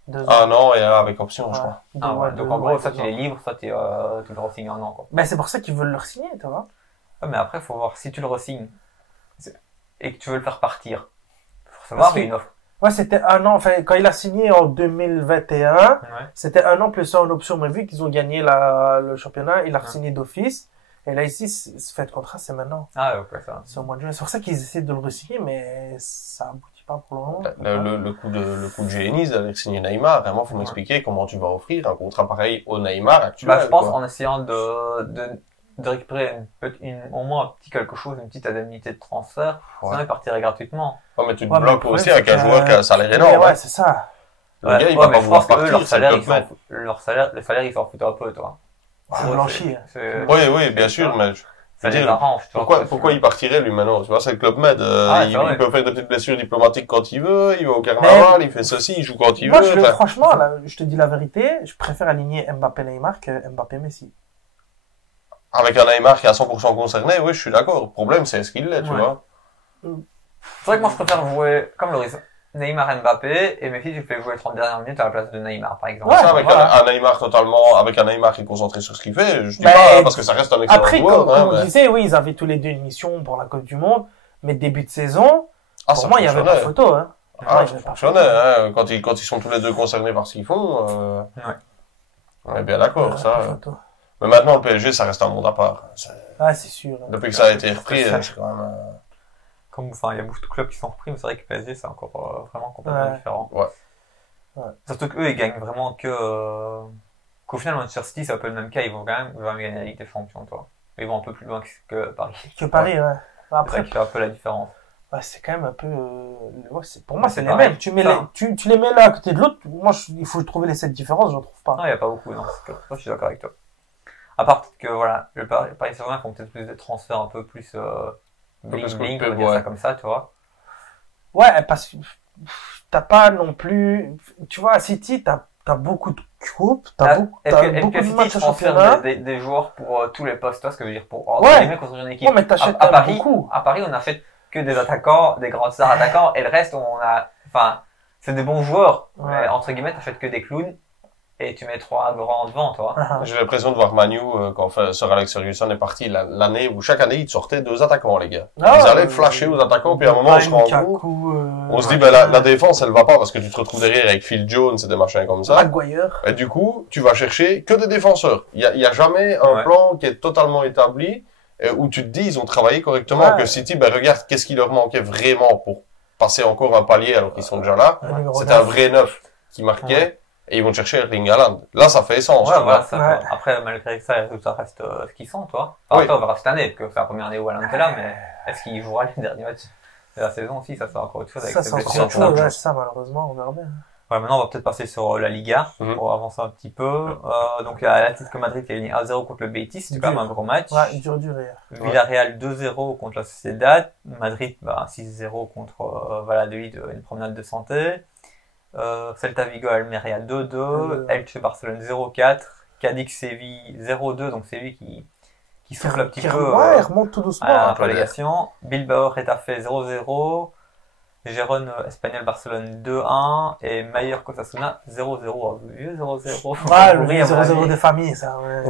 2 ans. Ah non, et avec option, je crois. Donc, en gros, soit il est libre, soit tu le re-signes un an, quoi. Ben, c'est pour ça qu'ils veulent le re-signer, tu vois. Ouais, mais après, faut voir si tu le re-signes et que tu veux le faire partir. Faut savoir, il y a une offre. Ouais, c'était un an, enfin, quand il a signé en 2021, c'était un an plus 1 en option, mais vu qu'ils ont gagné le championnat, il a re-signé d'office. Et là, ici, ce fait de contrat, c'est maintenant. Ah, ok, ça. C'est au mois de juin. C'est pour ça qu'ils essaient de le re-signer, mais ça aboutit pas pour le moment. Le coup de génie d'aller signer Neymar, vraiment, faut m'expliquer comment tu vas offrir un contrat pareil au Neymar actuel. Bah, je pense en essayant de récupérer au moins un petit quelque chose, une petite indemnité de transfert, sinon il partirait gratuitement. Ouais, mais tu te bloques aussi avec un joueur qui a un salaire énorme. Ouais, c'est ça. Le gars, il va pas vouloir partir, le salaire, ils s'en foutent un peu, toi. C'est blanchi. Oui, bien sûr, mais ça les arrange, pourquoi il partirait, lui, maintenant? Tu vois, c'est le Club Med. Il peut faire des petites blessures diplomatiques quand il veut, il va au carnaval, il fait ceci, il joue quand il veut. Franchement, là, je te dis la vérité, je préfère aligner Mbappé-Neymar que Mbappé-Messi. Avec un Neymar qui est à 100% concerné, oui, je suis d'accord. Le problème, c'est ce qu'il l'est, tu vois. C'est vrai que moi, je préfère jouer comme l'horizon. Neymar Mbappé, et Messi, tu fais jouer 30 dernières minutes à la place de Neymar, par exemple. Ça, avec un Neymar totalement, avec un Neymar qui est concentré sur ce qu'il fait, je dis pas, parce que ça reste un excellent joueur. Après, comme on disait, oui, ils avaient tous les deux une mission pour la Coupe du Monde, mais début de saison, pour moi, il y avait pas photo, hein. Ça fonctionnait, hein. Quand ils sont tous les deux concernés par ce qu'ils font, on est bien d'accord, ça. Mais maintenant, le PSG, ça reste un monde à part. Ah, c'est sûr. Depuis que ça a été repris, c'est quand même... Enfin, il y a beaucoup de clubs qui sont repris, mais c'est vrai que PSG, c'est encore vraiment complètement différent. Ouais. Surtout qu'eux, ils gagnent vraiment qu'au final, Manchester City, c'est un peu le même cas, ils vont quand même gagner la Ligue des Champions, toi. Ils vont un peu plus loin que Paris. Que Paris, ouais. Après, c'est ça qui fait un peu la différence. Ouais, c'est quand même un peu, pour moi, c'est les mêmes. Tu les mets l'un à côté de l'autre. Moi, il faut trouver les 7 différences, je ne trouve pas. Non, il n'y a pas beaucoup, non. Je suis d'accord avec toi. À part que, voilà, le Paris Saint-Germain font peut-être plus de transferts un peu plus, bling, on va dire ça comme ça, tu vois. Ouais, parce que t'as pas non plus, tu vois, à City, t'as beaucoup de coupes, t'as beaucoup de matchs à championnat. Des joueurs pour tous les postes, tu vois ce que je veux dire, pour construire une équipe. Ouais, mais t'achètes beaucoup. À Paris, on a fait que des attaquants, des grands stars attaquants, et le reste, c'est des bons joueurs. Mais, entre guillemets, t'achètes que des clowns, et tu mets 3 grands devant, toi. J'ai l'impression de voir Manu, quand Sir Alex Ferguson est parti, l'année où chaque année, il sortait 2 attaquants, les gars. Ils allaient flasher aux attaquants, puis à un moment, on se rend compte, on se dit, la défense, elle va pas, parce que tu te retrouves derrière avec Phil Jones et des machins comme ça. Maguire. Et du coup, tu vas chercher que des défenseurs. Il y a jamais un plan qui est totalement établi, où tu te dis, ils ont travaillé correctement, que City, regarde, qu'est-ce qui leur manquait vraiment pour passer encore un palier alors qu'ils sont déjà là. C'était un vrai neuf qui marquait. Et ils vont chercher Erling Haaland. Là, ça fait sens. Après, malgré ça, ça reste ce qu'ils sont, toi. Enfin, on verra cette année, parce que c'est la première année où Haaland est là, mais est-ce qu'il jouera les derniers matchs de la saison aussi? Ça, c'est encore autre chose. Ça, c'est encore autre chose, ça, malheureusement, on verra bien. Voilà, maintenant, on va peut-être passer sur la Liga, pour avancer un petit peu. Donc, l'Atlético Madrid qui a gagné 1-0 contre le Betis, c'était quand même un gros match. Ouais, dur. Villarreal 2-0 contre la Sociedad. Madrid, 6-0 contre Valladolid, une promenade de santé. Celta Vigo Almeria 2-2, Elche Barcelone 0-4, Cadix Séville 0-2, donc Séville qui souffle un petit peu il remonte tout doucement à la relégation. Bilbao Retafe 0-0, Gérone Espagnol Barcelone 2-1 et Mallorca Osasuna 0-0. Vieux 0-0. Ouais, le 0-0 des familles, ça. Ouais.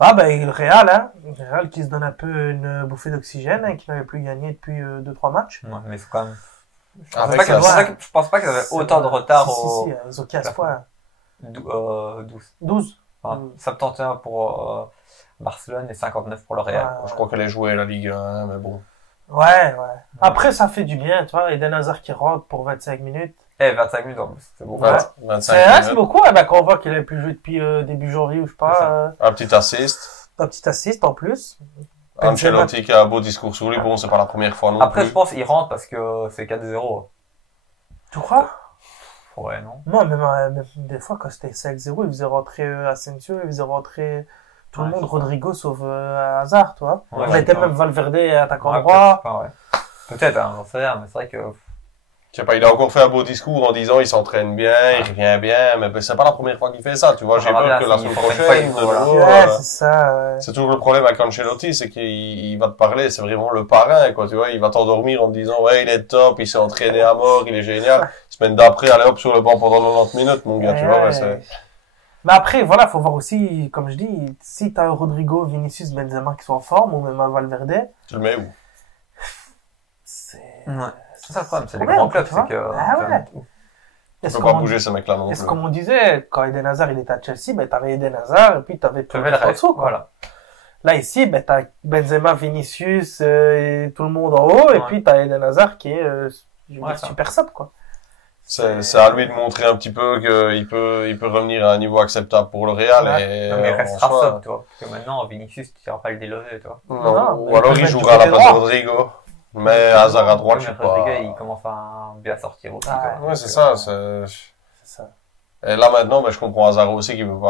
Le Real, le Real qui se donne un peu une bouffée d'oxygène, qui n'avait plus gagné depuis 2-3 matchs. Ouais, mais c'est quand même... Je pense pas qu'ils avaient autant de retard Si, ils ont 15 points. 12. Enfin, 71 pour Barcelone et 59 pour le Real. Je crois qu'elle est jouée la Ligue 1, mais bon. Ouais. Après, ça fait du bien, tu vois. Eden Hazard qui rentre pour 25 minutes. 25 minutes, c'est beaucoup. Ouais. 25 minutes. C'est beaucoup, quand on voit qu'il a plus joué depuis début janvier ou je sais pas. Un petit assist. Un petit assist en plus. Ancelotti qui a un beau discours sur lui, bon, c'est pas la première fois non plus. Après, je pense qu'il rentre parce que c'est 4-0. Tu crois? Ouais, non? Non, même des fois, quand c'était 5-0, il faisait rentrer Asensio, il faisait rentrer tout le monde, Rodrigo, sauf Hazard, toi. On était même Valverde attaquant droit. Peut-être, j'en sais rien, mais c'est vrai que... Je sais pas, il a encore fait un beau discours en disant il s'entraîne bien, il revient bien, mais c'est pas la première fois qu'il fait ça, tu vois, j'ai peur que la semaine prochaine, c'est ça. C'est toujours le problème avec Ancelotti, c'est qu'il va te parler, c'est vraiment le parrain, quoi, tu vois, il va t'endormir en te disant, ouais, il est top, il s'est entraîné à mort, il est génial. Semaine d'après, allez hop, sur le banc pendant 90 minutes, mon gars, tu vois, c'est... Mais après, voilà, faut voir aussi, comme je dis, si t'as Rodrigo, Vinicius, Benzema qui sont en forme, ou même un Valverde. Tu le mets où? C'est ça le problème, c'est les grands clubs, c'est que... Tu peux pas bouger ce mec-là non plus. Est-ce comme on disait, quand Eden Hazard il était à Chelsea, t'avais Eden Hazard, et puis t'avais tout le reste en dessous, quoi. Voilà. Là, ici, t'as Benzema, Vinicius, et tout le monde en haut, et puis t'as Eden Hazard qui est, super sub, quoi. C'est à lui de montrer un petit peu qu'il peut revenir à un niveau acceptable pour le Real. Et mais il restera sub, toi. Parce que maintenant, Vinicius, tu iras pas le déloger, toi. Non, ou alors il jouera à la place de Rodrigo. Mais Hazard à droite, je sais pas. Rodrigo, il commence à bien sortir aussi. Ouais, c'est ça, c'est ça. Et là, maintenant, je comprends Hazard aussi qui veut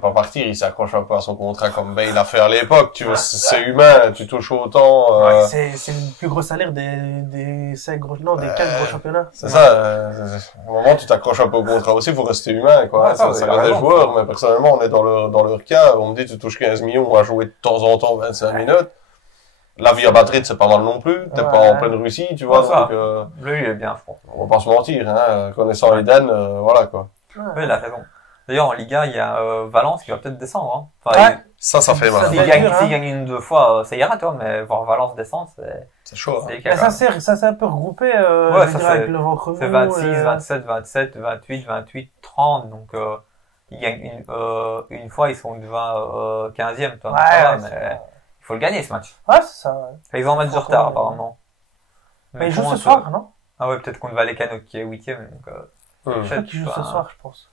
pas partir. Il s'accroche un peu à son contrat comme Bale a fait à l'époque. Tu vois, c'est humain, tu touches autant, c'est le plus gros salaire des 4 gros championnats. C'est ça, au moment, tu t'accroches un peu au contrat aussi, faut rester humain, quoi. Ça reste des joueurs, mais personnellement, on est dans leur cas. On me dit, tu touches 15 millions à jouer de temps en temps 25 minutes. La vie à Madrid, c'est pas mal non plus. T'es pas en pleine Russie, tu vois. Donc, lui, il est bien, je pense. On va pas se mentir, hein. Connaissant Eden, voilà, quoi. Oui, il a raison. D'ailleurs, en Liga, il y a Valence qui va peut-être descendre. Hein. Enfin, ça fait mal. S'il gagne une ou deux fois, ça ira, toi, mais voir Valence descendre, c'est chaud. Ça s'est un peu regroupé, avec le ventre mou. C'est 26, 27, 27, 28, 28, 30, donc ils gagnent une fois, ils sont déjà 15e, toi. Ouais, Ça va, ouais, mais il faut le gagner, ce match. Ouais, c'est ça, ouais. Enfin, ils ont un match de retard, apparemment. Mais ils pour jouent moi, ce soir, non? Ah ouais, peut-être contre Vallecano, qui est 8e, donc, Je crois qu'ils jouent ce soir, je pense.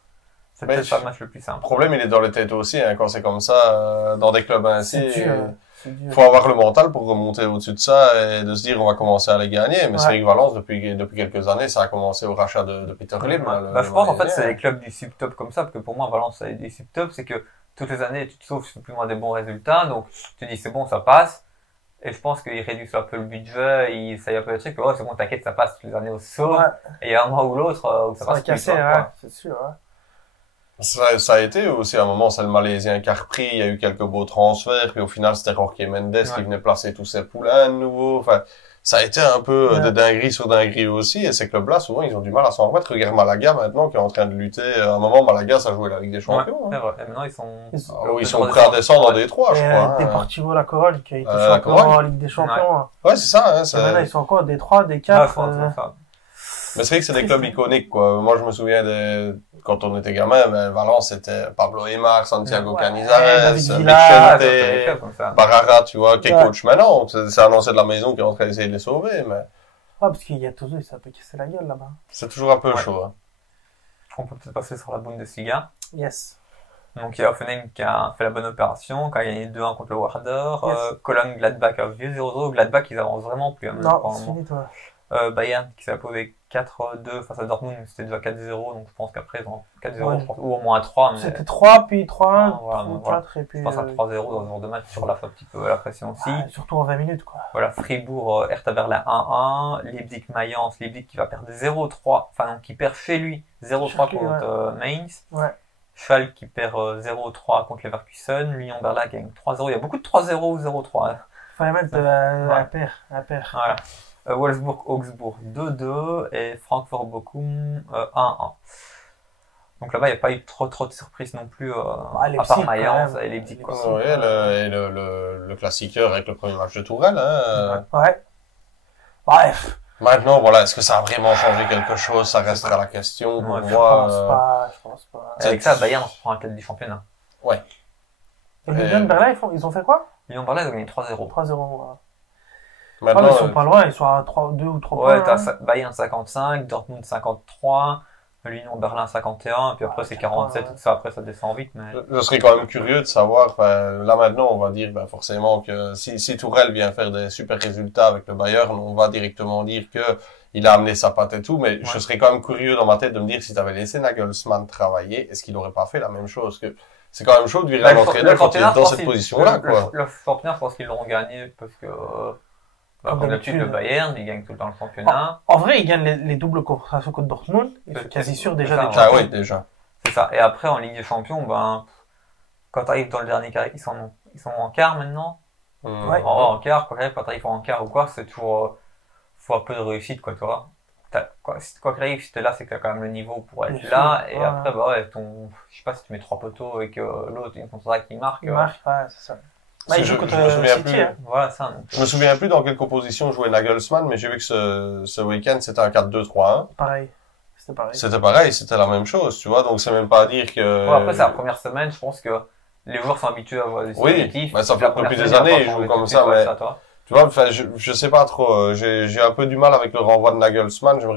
c'est Mais peut-être pas le match le plus simple. Le problème, il est dans les têtes aussi, hein, quand c'est comme ça, dans des clubs ainsi. C'est dur. C'est dur. Faut avoir le mental pour remonter au-dessus de ça et de se dire on va commencer à les gagner. Mais c'est vrai que Valence, depuis quelques années, ça a commencé au rachat de Peter Lim. Bah, je pense, en fait, c'est les clubs du sub-top comme ça, parce que pour moi, Valence, c'est des sub-top, c'est que toutes les années, tu te sauves plus ou moins des bons résultats, donc tu te dis c'est bon, ça passe. Et je pense qu'ils réduisent un peu le budget, ils essayent un peu le truc, oh, c'est bon, t'inquiète, ça passe toutes les années au saut. Ouais. Et il y a un mois ou l'autre où ça passe plus. cassé, quoi. ouais, c'est sûr, ouais. Ça a été aussi à un moment, c'est le Malaisien qui a repris, il y a eu quelques beaux transferts, puis au final c'était Jorge Mendes qui venait placer tous ses poulains de nouveau. Enfin, ça a été un peu de dinguerie sur dinguerie aussi, et ces clubs-là, souvent, ils ont du mal à s'en remettre. Regarde Malaga maintenant, qui est en train de lutter. À un moment, Malaga, ça jouait la Ligue des Champions. Ouais, c'est vrai. Et maintenant, ils sont prêts à descendre en D3, je crois. Deportivo La Corogne, qui a été champion en Ligue des Champions. Ouais, c'est ça, hein. Et maintenant, ils sont encore D3, D4. Mais c'est vrai que c'est des clubs iconiques, quoi. Moi, je me souviens quand on était gamin, Valence, c'était Pablo Aimar, Santiago Canizares, Vicente, Barara, tu vois, qui est coach maintenant. C'est un ancien de la maison qui est en train d'essayer de les sauver, mais. Ouais, parce qu'il y a toujours, ça peut casser la gueule, là-bas. C'est toujours un peu chaud, hein. On peut peut-être passer sur la Bundesliga. Yes. Donc, il y a Offenheim qui a fait la bonne opération, qui a gagné 2-1 contre le Werder. Cologne, Gladbach a vu 0-0. Gladbach, ils avancent vraiment plus. Non, c'est fini, toi. Bayern qui s'est imposé 4-2 face à Dortmund, c'était déjà 4-0, donc je pense qu'après ils vont 4-0, je pense, ou au moins 3. Mais... C'était 3, puis 3-1, voilà, 4, et puis... Je pense à 3-0 dans ce genre de match, sur la fin un petit peu la pression aussi. Surtout en 20 minutes, quoi. Voilà, Fribourg, Hertha Berlin 1-1, Leipzig-Mayence, Leipzig qui va perdre 0-3, enfin non, qui perd chez lui 0-3 contre Mainz. Ouais. Schalke qui perd 0-3 contre Leverkusen, Lyon-Berlin gagne 3-0, il y a beaucoup de 3-0 ou 0-3. Hein. Fallait mettre un pair. Voilà. Wolfsburg-Augsbourg 2-2 et Francfort-Bochum 1-1. Donc là-bas, il n'y a pas eu trop de surprises non plus, à part Mayence et Leipzig. Oui, et le classiqueur avec le premier match de Tourelle. Hein. Ouais. Bref. Maintenant, voilà, est-ce que ça a vraiment changé quelque chose? Ça restera la question. Pour moi, je pense pas. Avec ça, Bayern reprend la tête du championnat. Ouais. Et Lyon-Berlin, ils ont fait quoi? Lyon-Berlin, ils ont gagné 3-0. 3-0, Maintenant, ils sont pas loin, ils sont à 2 ou 3 points. Ouais, t'as Bayern 55, Dortmund 53, Lyon Berlin 51, puis après c'est 47, tout ça, après ça descend vite. Mais... Je serais quand même curieux de savoir, là maintenant on va dire forcément que si Tourelle vient faire des super résultats avec le Bayern, on va directement dire que il a amené sa patte et tout, mais je serais quand même curieux dans ma tête de me dire si tu avais laissé Nagelsmann travailler, est-ce qu'il aurait pas fait la même chose? Que c'est quand même chaud de virer un entraîneur quand il est dans cette position-là, quoi. Le championnat, je pense qu'ils l'auront gagné parce que comme d'habitude, le Bayern, il gagne tout le temps le championnat. En vrai, il gagne les doubles confrontations contre Dortmund. Il est quasi sûr déjà d'être champion. Ah oui, déjà. C'est ça. Et après, en Ligue des Champions, quand t'arrives dans le dernier quart, ils sont en quart maintenant. Ouais. En quart, quand t'arrives en quart ou quoi, c'est toujours, faut un peu de réussite, quoi, tu vois. Quoi qu'il arrive, si t'es là, c'est que t'as quand même le niveau pour être là. Et après, je sais pas si tu mets 3 poteaux et que l'autre, une contre-attaque qui marque. Il marque, ouais, c'est ça. Je me souviens plus. Voilà, ça, donc. Je me souviens plus dans quelle composition jouait Nagelsmann, mais j'ai vu que ce week-end c'était un 4-2-3-1. Pareil. C'était pareil, c'était la même chose, tu vois, donc c'est même pas à dire que... Ouais, après, c'est la première semaine, je pense que les joueurs sont habitués à avoir des dispositifs. Oui, ça fait depuis des années, ils jouent comme ça, mais... Tu vois, je sais pas trop, j'ai un peu du mal avec le renvoi de Nagelsmann, on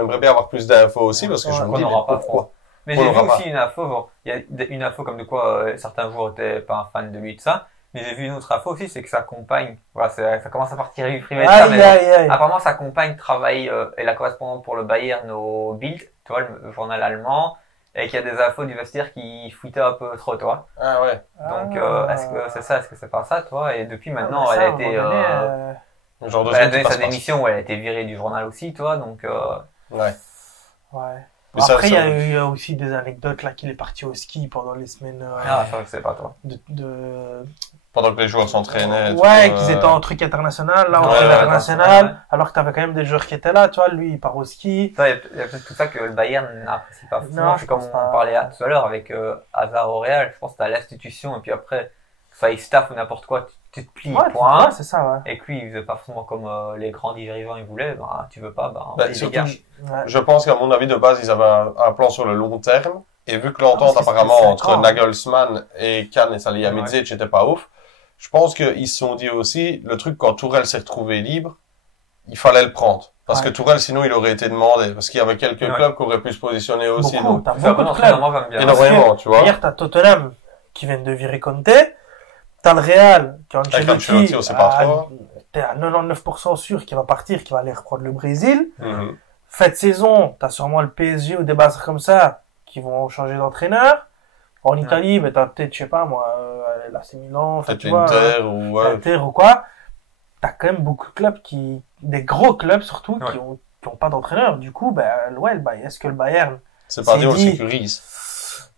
aimerait bien avoir plus d'infos aussi, parce que je me dis, pourquoi? Mais j'ai vu aussi une info, il y a une info comme de quoi certains joueurs étaient pas un fan de lui et tout ça. Mais j'ai vu une autre info aussi, c'est que sa compagne, voilà, ça commence à partir du privé de ça, mais apparemment sa compagne travaille, est la correspondante pour le Bayern au Bild, tu vois, le journal allemand, et qu'il y a des infos du vestiaire qui fuitaient un peu trop, toi. Ah ouais. Donc, est-ce que c'est ça, est-ce que c'est pas ça, toi? Et depuis maintenant, elle a été, elle a donné sa démission, elle a été virée du journal aussi, toi, donc, ouais. Ouais. Après, il y a aussi des anecdotes là qu'il est parti au ski pendant les semaines. Ah, ça, je sais pas, toi. Pendant que les joueurs s'entraînaient. Ouais, qu'ils étaient en truc international, là, en truc international, alors que t'avais quand même des joueurs qui étaient là, tu vois, lui, il part au ski. Il y a peut-être tout ça que le Bayern n'apprécie pas forcément. C'est comme on parlait tout à l'heure avec Hazard au Real, je pense que t'as l'institution, et puis après, que ça aille staff ou n'importe quoi, tu te plies, point. Ouais, c'est ça, ouais. Et que lui, il faisait pas forcément comme les grands dirigeants, ils voulaient, tu veux pas, surtout, je pense qu'à mon avis, de base, ils avaient un plan sur le long terme. Et vu que l'entente c'est apparemment 5 entre ans, Nagelsmann et Kahn et Salihamidzic était pas ouf, je pense qu'ils se sont dit aussi, le truc quand Tourelle s'est retrouvé libre, il fallait le prendre. Parce que Tourelle, sinon, il aurait été demandé. Parce qu'il y avait quelques clubs qui auraient pu se positionner aussi. Beaucoup, Donc, t'as beaucoup de clubs. Énormément, tu vois. Hier, t'as Tottenham qui vient de virer Conte. T'as le Real qui a Ancelotti, on sait pas trop. T'es à 99% sûr qu'il va partir, qu'il va aller reprendre le Brésil. Fin de saison, t'as sûrement le PSG ou des bases comme ça qui vont changer d'entraîneur. En Italie, mais t'as peut-être, je sais pas moi, l'AC Milan, peut-être l'Inter ou l'Inter ou quoi. T'as quand même beaucoup de clubs des gros clubs surtout, qui ont pas d'entraîneur. Du coup, est-ce que le Bayern, c'est pas dit, on le sécurise.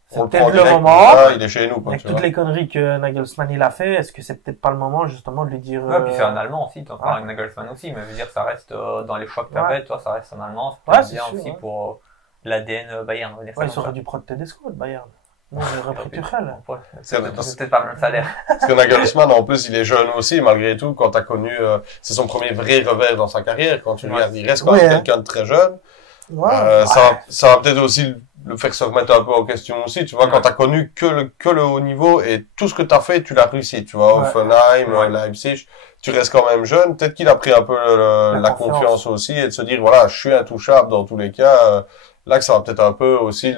C'est peut-être le moment. Il est chez nous, quoi. Avec toutes les conneries que Nagelsmann il a fait, est-ce que c'est peut-être pas le moment, justement, de lui dire, Ouais, puis c'est un Allemand aussi, t'en parles avec Nagelsmann aussi, mais je veux dire, ça reste, dans les choix que t'avais, toi, ça reste un Allemand, c'est bien aussi pour l'ADN Bayern, on va dire ça. Ouais, ils auraient dû prendre Tedesco, le Bayern. Non, il aurait pris Tuchel. C'est peut-être pas le même salaire. Parce que Nagelsmann, en plus, il est jeune aussi, malgré tout, quand t'as connu, c'est son premier vrai revers dans sa carrière, quand tu regardes, il reste quand même quelqu'un de très jeune. Ça va peut-être aussi le faire se remettre un peu en question aussi, tu vois, quand t'as connu que le haut niveau et tout ce que t'as fait, tu l'as réussi, tu vois, Offenheim, Leipzig, tu restes quand même jeune, peut-être qu'il a pris un peu la confiance aussi et de se dire, voilà, je suis intouchable dans tous les cas, là que ça va peut-être un peu aussi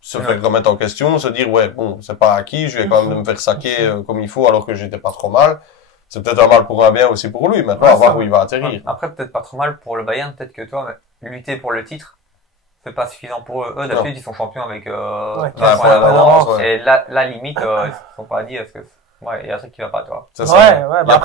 se faire remettre en question, se dire, ouais, bon, c'est pas acquis, je vais quand même me faire saquer comme il faut alors que j'étais pas trop mal. C'est peut-être un mal pour un bien aussi pour lui, maintenant, à voir où il va atterrir. Après, peut-être pas trop mal pour le Bayern, peut-être que toi, lutter pour le titre, c'est pas suffisant pour eux. Eux, d'habitude, ils sont champions avec, et là, limite, ils sont pas dit, est-ce que, il y a un truc qui va pas, toi. C'est ça.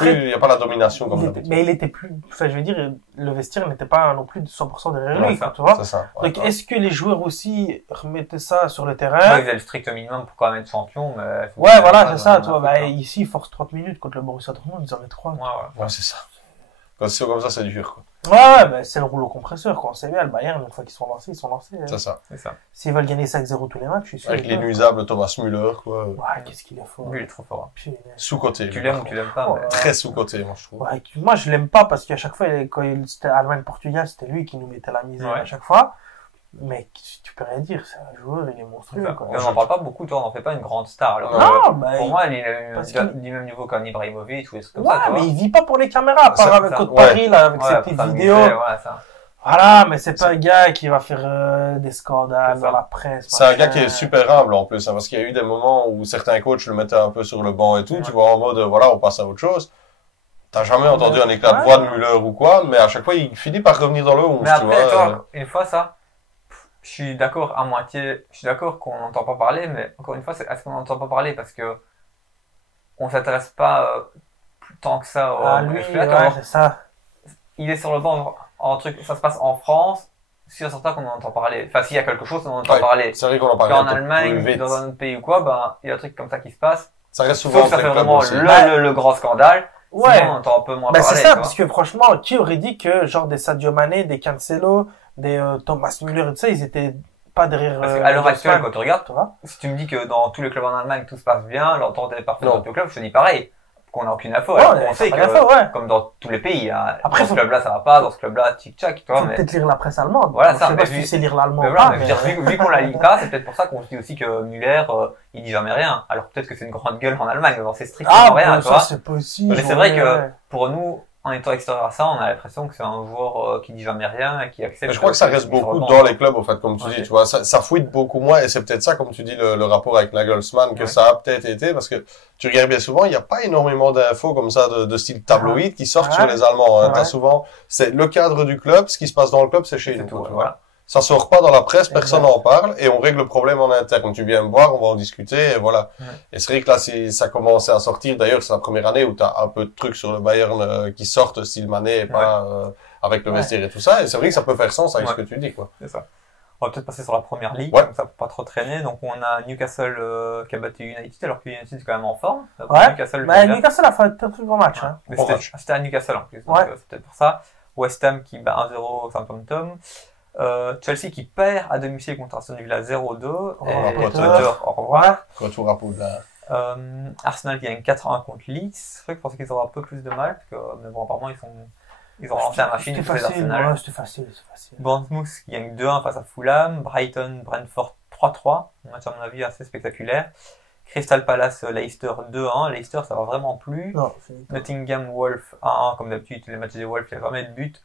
Il y a pas la domination comme d'habitude. Mais il était plus, enfin, je veux dire, le vestiaire n'était pas non plus de 100% derrière lui, tu vois. C'est ça. Donc, est-ce que les joueurs aussi remettaient ça sur le terrain? Ils faisaient le strict minimum pour quand même être champion, mais... Ouais, voilà, c'est ça, tu vois. Ici, il force 30 minutes contre le Borussia Dortmund, ils en mettent 3. Ouais, c'est ça. Quand c'est comme ça, c'est dur, quoi. Ouais, c'est le rouleau compresseur, quoi. On sait bien, le Bayern, une fois qu'ils sont lancés, ils sont lancés. C'est ça. S'ils veulent gagner 5-0 tous les matchs, je suis sûr. Avec l'inusable Thomas Müller, quoi. Ouais, qu'est-ce qu'il est fort. Lui, il est trop fort. Sous-côté. Tu l'aimes ou tu l'aimes pas, mais... Très sous-côté, moi, je trouve. Ouais, moi, je l'aime pas parce qu'à chaque fois, quand c'était Allemagne-Portugal, c'était lui qui nous mettait la misère à chaque fois. Mais tu peux rien dire, c'est un joueur, il est monstrueux, quoi. Et on n'en parle pas beaucoup, toi, on n'en fait pas une grande star. Alors, pour moi, il est du même niveau qu'un Ibrahimovic ou des trucs comme ça. Ouais, mais il vit pas pour les caméras, par avec Côte Paris, là, avec ses petites vidéos. Voilà, mais c'est pas un gars qui va faire des scandales dans la presse. C'est un gars qui est super humble en plus, parce qu'il y a eu des moments où certains coachs le mettaient un peu sur le banc et tout, tu vois, en mode, voilà, on passe à autre chose. T'as jamais entendu un éclat de voix de Müller ou quoi, mais à chaque fois, il finit par revenir dans le 11, mais après, toi, une fois ça, je suis d'accord à moitié, je suis d'accord qu'on n'entend pas parler, mais encore une fois, est-ce qu'on n'entend pas parler parce que on s'intéresse pas tant que ça au c'est ça. Il est sur le banc en truc, ça se passe en France, c'est certain qu'on en entend parler. Enfin, s'il y a quelque chose, on en entend parler. C'est vrai qu'on en parle. En Allemagne, dans un autre pays ou quoi, il y a un truc comme ça qui se passe. Ça reste souvent ça fait vraiment le grand scandale. Ouais. Sinon, on entend un peu moins parler. C'est ça, parce que franchement, qui aurait dit que, genre, des Sadio Mané, des Cancelo, des Thomas Müller et tout ça, ils étaient pas derrière. Parce qu'à l'heure actuelle, quand tu regardes, si tu me dis que dans tous les clubs en Allemagne, tout se passe bien, l'entente est parfaite dans tous les clubs, je te dis pareil. Qu'on n'a aucune info. On sait que, comme dans tous les pays, après, dans ce club-là, ça va pas, dans ce club-là, tic-tac, tu vois. Peut-être lire la presse allemande. Voilà, ça. Je sais pas si tu sais lire l'allemand ou pas. Vu qu'on la lit pas, c'est peut-être pour ça qu'on se dit aussi que Müller, il dit jamais rien. Alors peut-être que c'est une grande gueule en Allemagne, mais c'est strictement rien, tu vois. C'est possible. Mais c'est vrai que, pour nous, en étant extérieur à ça, on a l'impression que c'est un joueur qui dit jamais rien et qui accepte. Mais je crois que ça reste beaucoup dans les clubs, au fait, comme tu dis, tu vois. Ça fouille beaucoup moins et c'est peut-être ça, comme tu dis, le rapport avec Nagelsmann, que ça a peut-être été, parce que tu regardes bien souvent, il n'y a pas énormément d'infos comme ça de style tabloïd qui sortent sur les Allemands. Hein. T'as souvent, c'est le cadre du club, ce qui se passe dans le club, c'est chez nous, tu vois. Ça sort pas dans la presse, personne n'en parle, et on règle le problème en interne. Tu viens me voir, on va en discuter, et voilà. Et c'est vrai que là, ça commençait à sortir. D'ailleurs, c'est la première année où t'as un peu de trucs sur le Bayern qui sortent, style Mané, et pas avec le vestiaire et tout ça. Et c'est vrai que ça peut faire sens avec ce que tu dis, quoi. C'est ça. On va peut-être passer sur la première ligue, comme ça pour pas trop traîner. Donc on a Newcastle qui a battu United, alors que United est quand même en forme. Newcastle a fait un très bon match. Hein. C'était à Newcastle en plus, donc c'est peut-être pour ça. West Ham qui bat 1-0 Southampton. Chelsea qui perd à domicile contre Aston Villa 0-2. Au revoir. Retour à Poudlard. Arsenal qui gagne 4-1 contre Leeds. C'est vrai que je pensais qu'ils auraient un peu plus de mal, parce que, mais bon, apparemment, ils ont lancé la machine du Arsenal. C'était facile. Bournemouth qui gagne 2-1 face à Fulham. Brighton, Brentford 3-3. Un match, à mon avis, assez spectaculaire. Crystal Palace, Leicester 2-1. Leicester, ça va vraiment plus. Non, Nottingham, Wolves 1-1. Comme d'habitude, les matchs des Wolves, il n'y a jamais de but,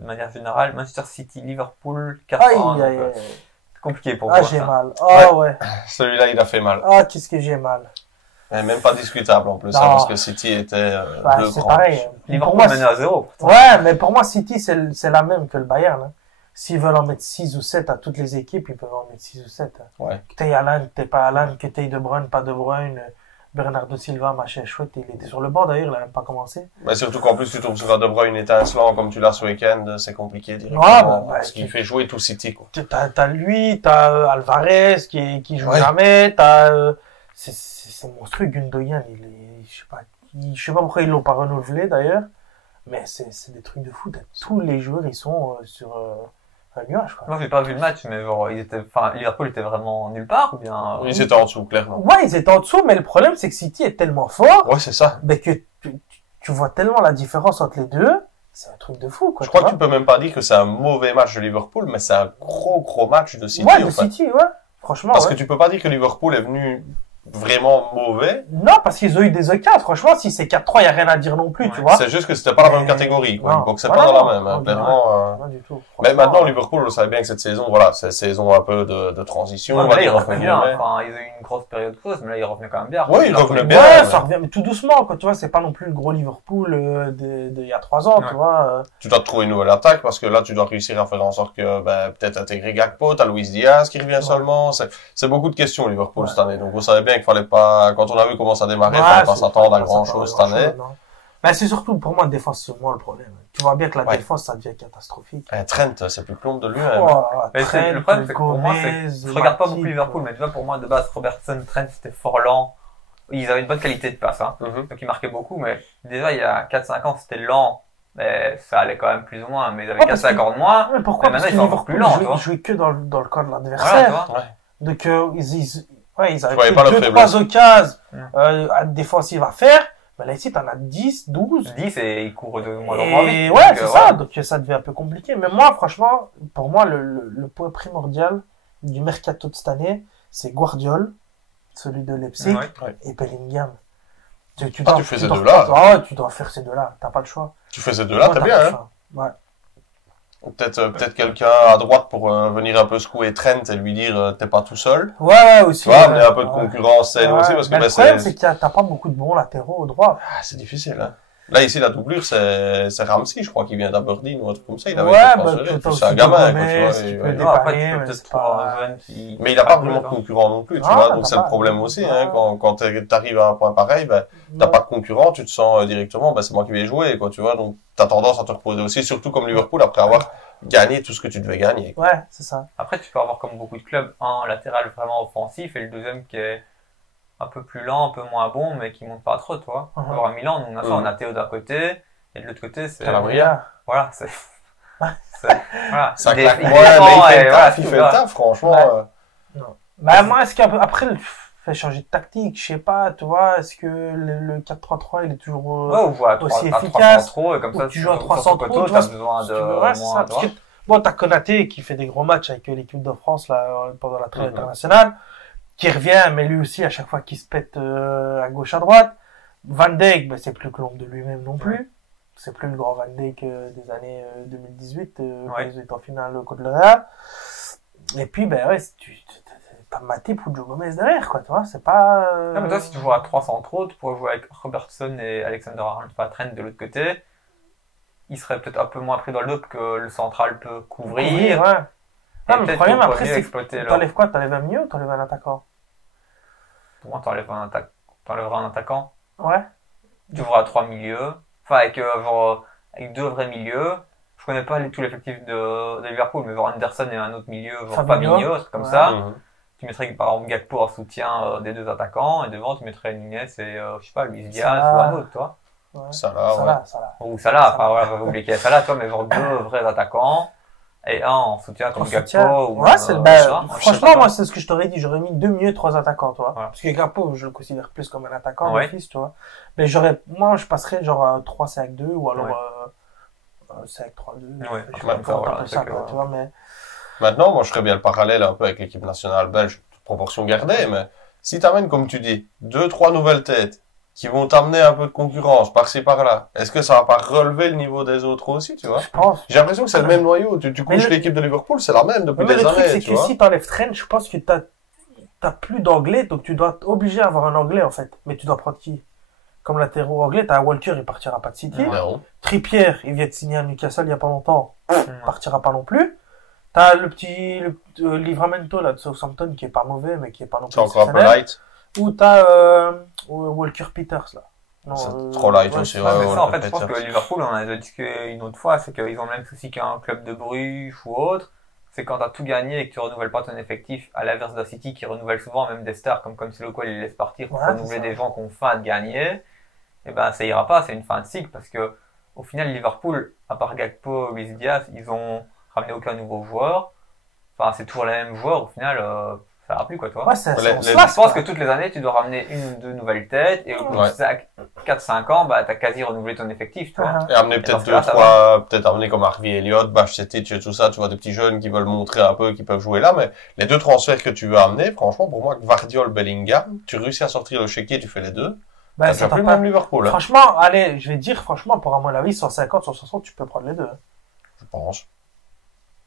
de manière générale. Manchester City, Liverpool 4-1. C'est compliqué pour moi. Ah, j'ai mal. Ah, ouais. Celui-là, il a fait mal. Ah, qu'est-ce que j'ai mal. Et même pas discutable, en plus, hein, parce que City était, deux c'est grands. pareil. Liverpool Pour moi, menait à 0. Ouais, mais pour moi, City, c'est la même que le Bayern, hein. S'ils veulent en mettre 6 ou 7 à toutes les équipes, ils peuvent en mettre 6 ou 7. Ouais. Que t'aies Alan, que t'aies pas Alan, que t'aies De Bruyne, pas De Bruyne, Bernardo Silva, machin chouette, il était sur le banc d'ailleurs, il a même pas commencé. Mais surtout qu'en plus, tu trouves sur De Bruyne étincelant comme tu l'as ce week-end, c'est compliqué directement. Ouais, parce qu'il fait jouer tout City, quoi. T'as lui, t'as Alvarez qui joue jamais, c'est monstrueux, Gundogan, je sais pas pourquoi ils l'ont pas renouvelé d'ailleurs, mais c'est des trucs de fou. Tous les joueurs, ils sont sur un nuage, quoi. Moi, j'ai pas vu le match, mais genre, Liverpool était vraiment nulle part, ou bien? Ils étaient en dessous, clairement. Ouais, ils étaient en dessous, mais le problème, c'est que City est tellement fort, Ouais, c'est ça. ben que tu vois tellement la différence entre les deux, c'est un truc de fou, quoi. Je crois que tu peux même pas dire que c'est un mauvais match de Liverpool, mais c'est un gros match de City, ouais, de en fait. City, ouais. Franchement, Parce ouais. que tu peux pas dire que Liverpool est venu vraiment mauvais. Non, parce qu'ils ont eu des occasions. Franchement, si c'est 4-3, il n'y a rien à dire non plus, Ouais. tu vois. C'est juste que c'était pas la même catégorie, quoi. Non. Ils boxaient Voilà, pas dans non. la même, hein, Non, clairement. Pas du tout. Mais Franchement, maintenant, Liverpool, on savait bien que cette saison, voilà, c'est une saison un peu de transition. Ouais, on mais va là, ils dire, revenaient entre bien. guillemets. Enfin, ils ont eu une grosse période creuse, mais là, ils revenaient quand même bien. Ouais, ils revenaient bien. Ouais, mais- ça revient, mais tout doucement, quoi. Tu vois, c'est pas non plus le gros Liverpool il y a 3 ans, Ouais. tu vois. Tu dois te trouver une nouvelle attaque parce que là, tu dois réussir à faire en sorte que, ben, peut-être intégrer Gakpo, t'as Luis Diaz qui revient seulement. C'est beaucoup de questions, Liverpool, Ouais. cette année. Donc, on savait bien qu'il fallait pas, quand on a vu comment ça démarrait, il Ouais, fallait pas c'est- s'attendre à pas grand s'attendre chose à cette année. non. Mais c'est surtout, pour moi, la défense, c'est moi le problème. Tu vois bien que la Ouais. défense, ça devient catastrophique. Trent, c'est plus plomb de lui, hein. Oh, Mais Trent, le problème, c'est que pour moi, Gomez, je regarde pas Matip, beaucoup Liverpool, mais tu vois, pour moi, de base, Robertson, Trent, c'était fort lent. Ils avaient une bonne qualité de passe, hein. Mhm. Donc, ils marquaient beaucoup, mais déjà, il y a 4-5 ans, c'était lent. Mais ça allait quand même plus ou moins, mais ils avaient Ouais, parce 4-5 que- ans de moins. Mais pourquoi? Mais Parce maintenant, que ils sont encore Liverpool plus lents, tu vois. jouait que dans le camp de Voilà, tu l'adversaire. vois. Ouais. Donc, ils avaient voyais pris pas leur 2-3 occasions, Mm. défensives à faire. Mais là, ici, t'en as 10, 12. 10 et ils courent de moins en moins Et vite. ouais, Donc, c'est voilà. ça. Donc, ça devient un peu compliqué. Mais moi, franchement, pour moi, le point primordial du mercato de cette année, c'est Guardiol, celui de Leipzig, Ouais. et Bellingham. Tu fais ces deux-là. Ah ouais, tu dois faire ces deux-là. T'as pas le choix. Tu fais ces deux-là, Moi, t'es t'as bien, pas le hein. choix. Ouais. Peut-être quelqu'un à droite pour venir un peu secouer Trent et lui dire t'es pas tout seul. Ouais, aussi. Tu vois, amener un peu de ouais. concurrence saine Ouais. aussi parce que Mais ben, le problème, c'est que t'as pas beaucoup de bons latéraux au droit. c'est difficile, hein. Là, ici, la doublure, c'est Ramsey, je crois, qui vient d'Aberdeen ou un truc comme ça. Il avait Ouais, été bah, transféré. t'as C'est un aussi gamin, quoi, Gomez, tu vois. qui et- peut ouais. aider. Non, après, dépanner, tu peux mais peut-être c'est prendre pas- un jeune qui... Mais il a pas vraiment de concurrent non plus, tu Ah, vois. t'as Donc, c'est pas- le problème aussi, hein. Ouais. Quand t'arrives à un point pareil, ben, t'as pas de concurrent, tu te sens directement, ben, c'est moi qui vais jouer, quoi, tu vois. Donc, t'as tendance à te reposer aussi, surtout comme Liverpool, après avoir gagné tout ce que tu devais gagner. Ouais, c'est ça. Après, tu peux avoir comme beaucoup de clubs un latéral vraiment offensif et le deuxième qui est un peu plus lent, un peu moins bon, mais qui monte pas trop, tu vois. Mhm. Alors à Milan, nous, on a ça, Mhm. on a Théo d'un côté, et de l'autre côté, c'est... Calabria. Voilà, c'est... Voilà. Ça Des- claque des moins, mais il défends, fait et le voilà, taf, il tout, fait le voilà. taf, franchement. Ouais. Bah, moi, est-ce qu'après, fait changer de tactique, je sais pas, tu vois, est-ce que le 4-3-3, il est toujours, Ouais, ou jouer à aussi 3 efficace, centraux, et comme ou ça, tu joues à sur 3 ton centraux, poteau, tu vois, t'as besoin si de tu veux, ouais, c'est moins, ça, tu parce vois. que, bon, t'as Konaté qui fait des gros matchs avec l'équipe de France, là, pendant la trêve Mhm. internationale, qui revient, mais lui aussi, à chaque fois qu'il se pète, à gauche, à droite. Van Dijk, ben, c'est plus que l'ombre de lui-même non plus. C'est plus le grand Van Dijk des années 2018, quand ils étaient en finale contre le Real. Et puis, ben ouais, t'as Matip ou Joe Gomez derrière, quoi, tu vois, c'est pas... Non, mais toi, si tu joues à 3 centraux, tu pourrais jouer avec Robertson et Alexander-Arnold, enfin Trent de l'autre côté. Il serait peut-être un peu moins pris dans le dos que le central peut couvrir. ouais. Et Non, mais le peut-être problème, qu'on pourrait après, mieux c'est exploiter leur... t'enlèves quoi? T'enlèves un milieu ou t'enlèves un attaquant? Pour moi, t'enlèveras un attaquant. Ouais. Tu joueras à 3 milieux. Enfin, avec 2 vrais milieux. Je connais pas tout l'effectif de Liverpool, mais genre Anderson et un autre milieu, genre Fabinho. Fabinho, un truc comme Ouais. ça. Mhm. Tu mettrais par exemple Gakpo en soutien des 2 attaquants, et devant tu mettrais Nunez et, je sais pas, Luis Diaz Salah. ou un autre, toi. Ouais. Ça là, ouais. Ça là. Ou Salah, enfin voilà, faut oublier qu'il y a Salah, toi, mais genre 2 vrais attaquants, et un en soutien comme En Gakpo soutien. ou Ouais, c'est, je sais pas. franchement, moi, c'est ce que je t'aurais dit. J'aurais mis 2 milieux, 3 attaquants, tu vois. Voilà. Parce que Gakpo, je le considère plus comme un attaquant, Ouais. d'office, tu vois. Mais moi, je passerais genre à 3-5-2 ou alors, Ouais. 5-3-2. Ouais, Je sais comme pas ça, comment voilà, t'appelles ça, c'est quoi, que- tu vois, mais, Maintenant, moi, je ferais bien le parallèle un peu avec l'équipe nationale belge, toute proportion gardée, mais si t'amènes, comme tu dis, 2-3 nouvelles têtes qui vont t'amener un peu de concurrence par-ci par-là, est-ce que ça va pas relever le niveau des autres aussi, tu vois? Je pense. J'ai l'impression que c'est le même noyau. Tu couches l'équipe de Liverpool, c'est la même depuis Mais des le truc, années, c'est tu que vois. si t'enlèves Trent, je pense que t'as plus d'anglais, donc tu dois t'obliger à avoir un anglais, en fait. Mais tu dois prendre qui? Comme latéraux anglais, t'as Walker, il partira pas de City. Non. Trippier, il vient de signer à Newcastle il y a pas longtemps, il Mm. partira pas non plus. T'as le petit Livramento là de Southampton qui est pas mauvais mais qui est pas non plus C'est encore un peu exceptionnel. light. Ou t'as Walker Peters là. Non, C'est trop light aussi, Ouais, ouais, mais ouais, ça, en fait, je Peters. pense que Liverpool, on en a déjà discuté une autre fois, c'est qu'ils ont le même souci qu'un club de Bruges ou autre. C'est quand t'as tout gagné et que tu renouvelles pas ton effectif, à l'inverse de City qui renouvelle souvent même des stars comme Cancelo quoi, ils laissent partir pour Ouais, renouveler c'est ça. des gens qui ont faim de gagner. Et ben, ça ira pas, c'est une fin de cycle parce que, au final, Liverpool, à part Gakpo, Luis Diaz, ils ont ramené aucun nouveau joueur. Enfin, c'est toujours les mêmes joueurs, au final, ça ira plus, quoi, toi. Ouais, c'est Les- on se les- lasse, Je pense quoi. que toutes les années, tu dois ramener une ou deux nouvelles têtes, et au bout Ouais. de 4-5 ans, bah, t'as quasi renouvelé ton effectif, tu vois. Uh-huh. Et amener Et dans peut-être ce cas-là, ça 2-3, peut-être amener comme Harvey Elliott, Bajcetic et tout ça, tu vois, des petits jeunes qui veulent montrer un peu, qui peuvent jouer là, mais les deux transferts que tu veux amener, franchement, pour moi, Gvardiol, Bellingham, tu réussis à sortir le chéquier, tu fais les deux. Ben, T'as ça déjà t'a plus pas- même Liverpool, hein, Franchement, allez, je vais dire franchement, pour à mon avis, 150, 160, tu peux prendre les deux. je pense.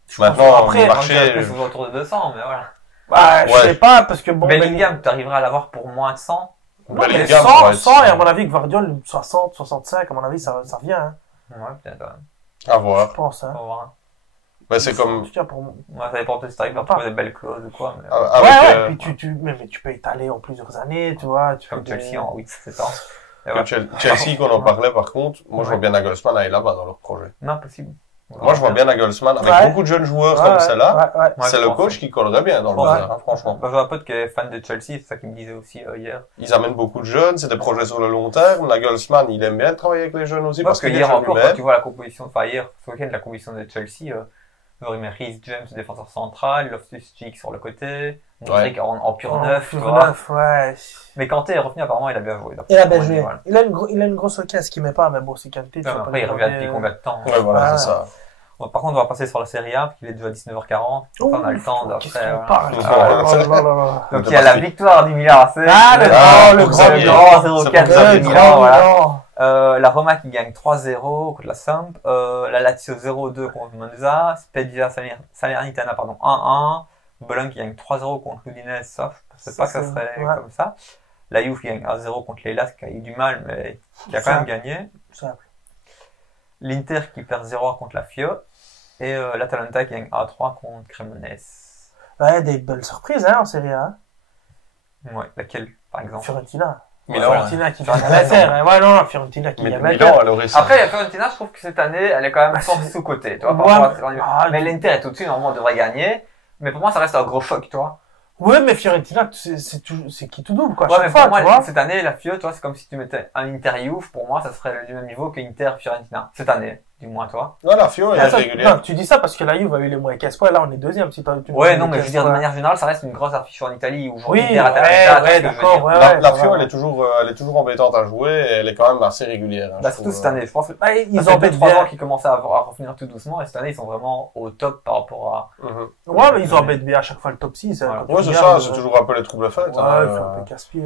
pense Maintenant, après, le Moi, marché, je pense autour de 200, mais voilà. Bah, je Ouais. sais pas, parce que bon, Bellingham, tu arriveras à l'avoir pour moins de 100. non, mais Bellingham 100, pourrait être- 100, et à mon avis, Gvardiol, 60, 65, à mon avis, ça revient, hein. Ouais, peut-être, ouais. à voir. Je pense, hein. On va voir. Mais c'est En comme, tout cas, pour moi. Ouais, ça dépend peut-être si t'arrives à Pas. trouver des belles clauses ou quoi, mais avec, Ouais, ouais, puis mais tu peux étaler en plusieurs années, tu vois. Tu comme fais des- Chelsea en 8-7 ans. Et que voilà. Chelsea, qu'on en parlait, par contre, moi, je vois Ouais. bien Nagelsmann aller là-bas dans leur projet. Non, possible. Moi, je vois bien Nagelsmann avec Ouais. beaucoup de jeunes joueurs Ouais, comme ouais, celle-là. ouais, ouais. Ouais, C'est je le pense, coach ouais. qui collerait bien dans le Ouais. bazar, hein, franchement. Bah, j'ai un pote qui est fan de Chelsea, c'est ça qu'il me disait aussi hier. Ils amènent beaucoup de jeunes, c'est des projets sur le long terme. Nagelsmann, il aime bien travailler avec les jeunes aussi Parce parce que qu'il est hier jeune encore, quand lui-même. tu vois la composition, enfin hier, ce week-end, la composition de Chelsea, Rhys James, défenseur central, Loftus-Cheek sur le côté, Modric en pur neuf, tu Pur vois. neuf, ouais. Mais Kanté est revenu, apparemment, il a bien joué. Il a bien joué. Voilà. Il a une grosse occasion qu'il met pas, mais bon, c'est Kanté. tu Ouais, vas mais pas après, lui il revient demander, depuis combien de temps? Ouais, voilà, Ah. c'est ça. Bon, par contre, on va passer sur la Serie A, parce qu'il est déjà 19h40. Enfin, on a le temps Qu'est-ce d'après. qu'on voilà. parle? Ah, Oh ouais. là là là là. Donc, il y a la victoire du Milan AC. Ah, le grand, le grand, Xavier. le grand C'est 0-4 pour Xavier. de Le Milan, grand voilà. Milan. La Roma qui gagne 3-0 contre la Samp, la Lazio 0-2 contre Monza, Spezia Salernitana, pardon, 1-1, Bologne qui gagne 3-0 contre l'Udinese, ça, je pensais pas que ça serait Ouais. comme ça. La Juve qui gagne 1-0 contre l'Hellas, qui a eu du mal, mais qui a quand même gagné. Simple. L'Inter qui perd 0-1 contre la Fio, et l'Atalanta qui gagne 1-3 contre Cremonese. Ouais, des belles surprises, hein, en Serie A. Ouais, laquelle, par exemple? Fiorentina. Milan, Fiorentina qui gagne Fiorentina, l'Inter. Ouais, non, Fiorentina qui Mais gagne Milan, l'Inter. à l'origine. Après, la Fiorentina, je trouve que cette année, elle est quand même Bah, fort c'est- sous-cotée, tu vois, par Ouais, rapport à- ah, mais l'Inter est au-dessus, normalement, on devrait gagner. Mais pour moi, ça reste un gros choc, tu vois. Ouais, mais Fiorentina, c'est qui tout double, quoi. Ouais, Chaque mais fois, pour moi, tu vois. cette année, la Fio, tu vois, c'est comme si tu mettais un Inter Juve, pour moi, ça serait du même niveau que Inter Fiorentina. Cette année, du moins, toi. Non, la Fio, elle Ah, est ça, régulière. non, tu dis ça parce que la Juve a eu les moins 15 points. Là, on est deuxième. Si tu Ouais, non, mais je veux dire, de manière générale, ça reste une grosse affiche en Italie, où Oui, Inter Atalanta, ouais, tu vois ce que je veux d'accord, dire. ouais. La Fio, ouais. elle est toujours embêtante à jouer et elle est quand même assez régulière. hein, Bah, je surtout trouve. cette année, je pense que Ouais, ça ils fait embêtent 2-3 ans bien. qu'ils commencent à revenir tout doucement, et cette année, ils sont vraiment au top par rapport à... Mhm. Ouais, mais ils embêtent bien à chaque fois le top 6. Voilà. Quand tu Ouais, c'est regardes, ça, c'est toujours un peu les troubles fêtes. Ouais, hein, il fait un peu casse-pied.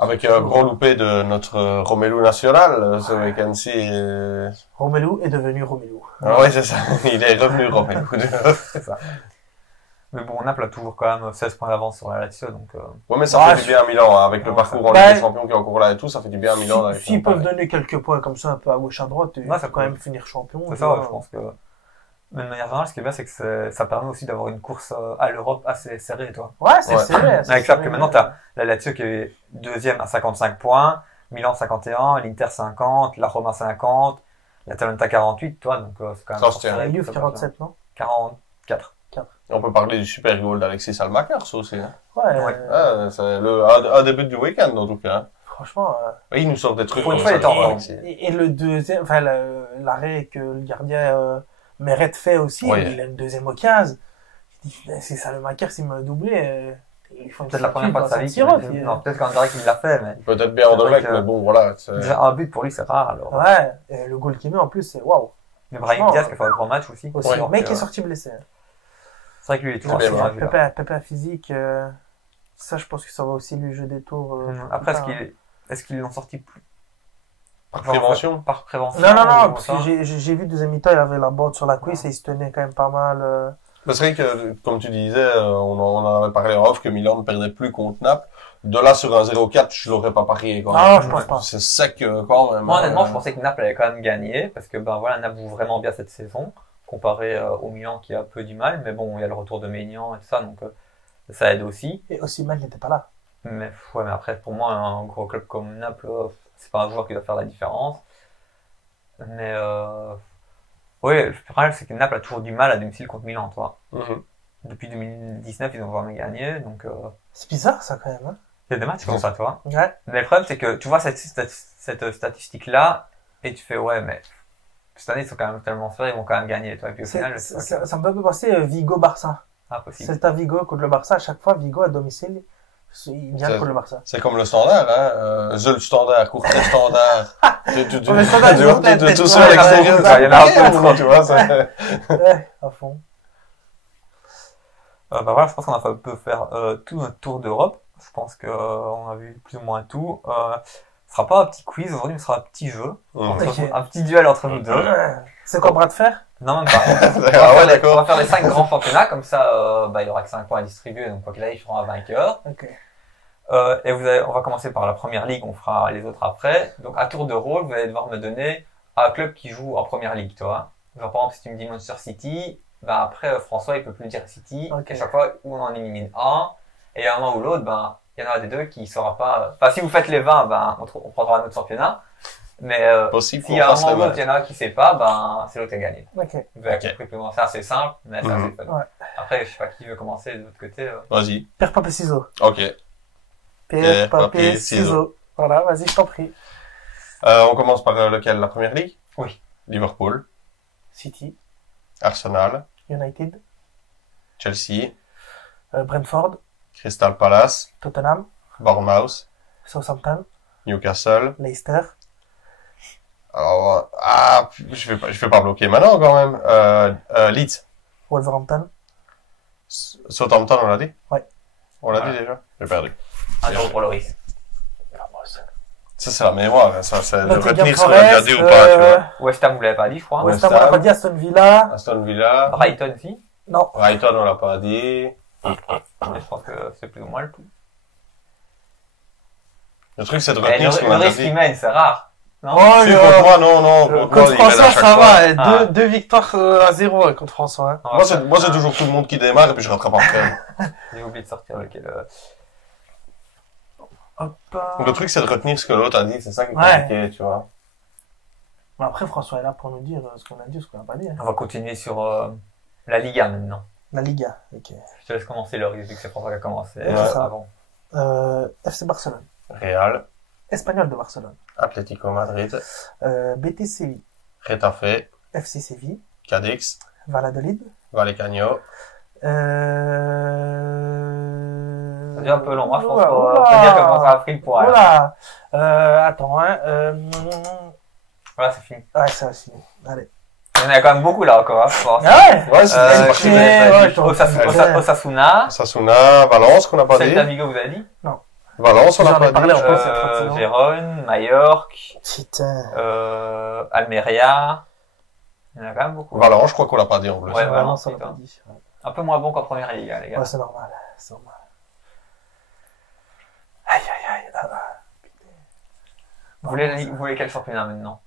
avec un gros loupé de notre Romelu National, ce week-end-ci. Romelu est devenu Romelu. Ah ouais, c'est ça. Il est revenu, Romelu. C'est ça. Mais bon, Naples a toujours quand même 16 points d'avance sur la Lazio, donc... Ouais, mais ça Ouais, fait du bien à Milan, hein, avec le Ouais, parcours en bah, Ligue des Champions qui est encore là et tout, ça fait du bien à Milan. avec S'ils ça, peuvent pareil. donner quelques points comme ça, un peu à gauche, à droite, ils Ouais, ça peuvent quand peut. même finir champion. C'est tu ça, vois. ouais, je pense que... Mais de manière générale, ce qui est bien, c'est que ça permet aussi d'avoir une course à l'Europe assez serrée, toi. Ouais, c'est Ouais. serré. c'est Avec ça, serré. que maintenant, t'as la Lazio qui est deuxième à 55 points, Milan 51, l'Inter 50, la Roma 50, l'Atalanta 48, toi, donc c'est quand même... Ça se fort tient. serré, La Juve ça, 47, non 44. Et on peut parler du super goal d'Alexis Almakers aussi. Hein. Ouais, Ouais. C'est un des buts du week-end, en tout cas. Hein. franchement. Oui, il nous sort des trucs. Pour une comme fois, il ça, était en forme. Alexis. Et le deuxième, enfin, l'arrêt que le gardien Meret fait aussi, Ouais. il a une deuxième au 15. Il dit, c'est ça le Macker, s'il m'a doublé. Il faut une Peut-être la première fois de sa vie. tireur. Non, peut-être qu'en direct, il l'a fait, mais... Peut-être bien en C'est vrai direct, que- mais bon, voilà. c'est- Déjà, un but pour lui, c'est rare, alors. Ouais, et le goal qu'il met en plus, c'est waouh. Mais Brahim franchement, Diaz qui a fait un grand match aussi. Aussi, Ouais, le mec donc, est sorti blessé. Hein. C'est vrai que lui, il est toujours bien, sur un jeu, là. Pépin physique, ça, je pense que ça va aussi lui jouer des tours. Après, plus tard, hein. est-ce qu'ils l'ont sorti plus Par prévention. Par prévention. Non, ou parce ça que j'ai vu deuxième mi-temps, il avait la botte sur la cuisse et il se tenait quand même pas mal. Mais c'est vrai que, comme tu disais, on en avait parlé en off, que Milan ne perdait plus contre Naples. De là, sur un 0-4, je l'aurais pas parié, quand même. Non, je pense pas. C'est sec, quand même. Moi, honnêtement, je pensais que Naples allait quand même gagner, parce que, ben voilà, Naples joue vraiment bien cette saison, comparé au Milan qui a peu du mal, mais bon, il y a le retour de Maignan et tout ça, donc ça aide aussi. Et Osimhen n'était pas là. Mais, ouais, mais après, pour moi, un gros club comme Naples, c'est pas un joueur qui doit faire la différence. Mais, oui, le problème, c'est que Naples a toujours du mal à domicile contre Milan, toi. Mhm. Depuis 2019, ils ont jamais gagné, donc C'est bizarre, ça, quand même, hein. il y a des matchs comme ça, toi. Ouais. Mais le problème, c'est que tu vois cette statistique-là, et tu fais, ouais, mais cette année, ils sont quand même tellement sûrs, ils vont quand même gagner, toi. Et puis au final, Ça me fait un peu penser Vigo-Barça. impossible. C'est un Vigo contre le Barça. À chaque fois, Vigo à domicile, il vient contre le Barça. C'est comme le standard, hein. Zul standard, courtier standard. Le standard, ils ont peut-être tout fait ça à l'extérieur. il y en a un peu trop, tu vois, Ouais, à fond. Bah voilà, je pense qu'on a fait un peu faire tout notre tour d'Europe. Je pense que on a vu plus ou moins tout. Ce sera pas un petit quiz aujourd'hui, ce sera un petit jeu, Ok. un petit duel entre nous deux. C'est quoi, bras de fer? Non, même pas. Ah ouais, On d'accord. va faire les 5 grands championnats, comme ça, il y aura que 5 points à distribuer, donc quoi qu'il arrive, il fera un vainqueur. Ok. Et on va commencer par la première ligue, on fera les autres après. Donc à tour de rôle, vous allez devoir me donner un club qui joue en première ligue, toi. Genre par exemple, si tu me dis Manchester City, bah après François il peut plus dire City. Ok. Et chaque fois où on en élimine un, et à un moment ou l'autre, il y en a des deux qui saura pas. Enfin si vous faites les 20, on prendra un autre championnat. Mais Possible si à un qu'on fasse moment la ou l'autre même. il y en a un qui sait pas, c'est l'autre qui a gagné. Ok. Vous avez Ok. compris plus ou moins ça, c'est simple, mais ça c'est fun. Ouais. Après je sais pas qui veut commencer de l'autre côté. Vas-y. Pierre, papier, ciseaux. Ok. Pierre, papier, papier, ciseaux. Voilà, vas-y, je t'en prie. On commence par lequel? La première ligue? Oui. Liverpool, City, Arsenal, United, Chelsea, Brentford, Crystal Palace, Tottenham, Bournemouth, Southampton, Newcastle. Leicester, Alors, je vais pas bloquer maintenant quand même. Leeds, Wolverhampton. Southampton, on l'a dit? Ouais. On l'a Ouais. dit déjà? J'ai perdu. 1-0 pour Loris. Ça, c'est la mémoire, hein. Ça, c'est de Nottingham retenir ce qu'on a déjà dit ou pas, tu vois. West Ham, vous l'avez pas dit, je crois. West West Ham, on l'a Ham. pas dit, Aston Villa. Aston Villa, Brighton aussi. Non. Brighton, on l'a pas dit. Et je pense que c'est plus ou moins le tout. Le truc, c'est de Et retenir ce qu'on a le déjà risque dit. qu'il mène, c'est rare. Non? Oh, Si, contre moi, non, contre moi, Contre il mène à François, chaque ça fois. va. Ah. Deux victoires à 0 contre François. Hein. Moi, c'est toujours tout le monde qui démarre et puis je rattrape après. J'ai oublié de sortir lequel. Hop. Le truc, c'est de retenir ce que l'autre a dit. C'est ça qui est Ouais. compliqué, tu vois. Mais après, François est là pour nous dire ce qu'on a dit, ce qu'on n'a pas dit. Hein. On va continuer sur la Liga maintenant. La Liga, ok. Je te laisse commencer, Loris, vu que c'est François qui a commencé Ouais. avant. FC Barcelone. Real, Espagnol de Barcelone. Atlético Madrid, Betis Séville. Getafe, FC Séville. Cadix, Valladolid. Vallecano. Ça devient un peu long, hein, je pense qu'on peut dire comment ça a pris le poids. là. Voilà. Attends, hein. Voilà, c'est fini. Ouais, ça va fini. Allez. Il y en a quand même beaucoup là encore, hein, je pense. Ah ouais? Ouais, c'est Euh, parti. Osasuna. Sasuna, Valence, qu'on n'a pas dit. Celta Vigo, vous avez dit? Valence, on J'en n'a ai pas parlé dit. en plus, il y a 30 secondes. Gérone, Mallorca, Putain. Almeria. Il y en a quand même beaucoup. Valence, je crois qu'on l'a pas dit en plus. Ouais, Vraiment, Valence, ça l'a putain. pas dit. Ouais. Un peu moins bon qu'en première ligue, hein, les gars. Ouais, c'est normal. C'est normal. Aïe, aïe, aïe. Vous voulez quel championnat maintenant?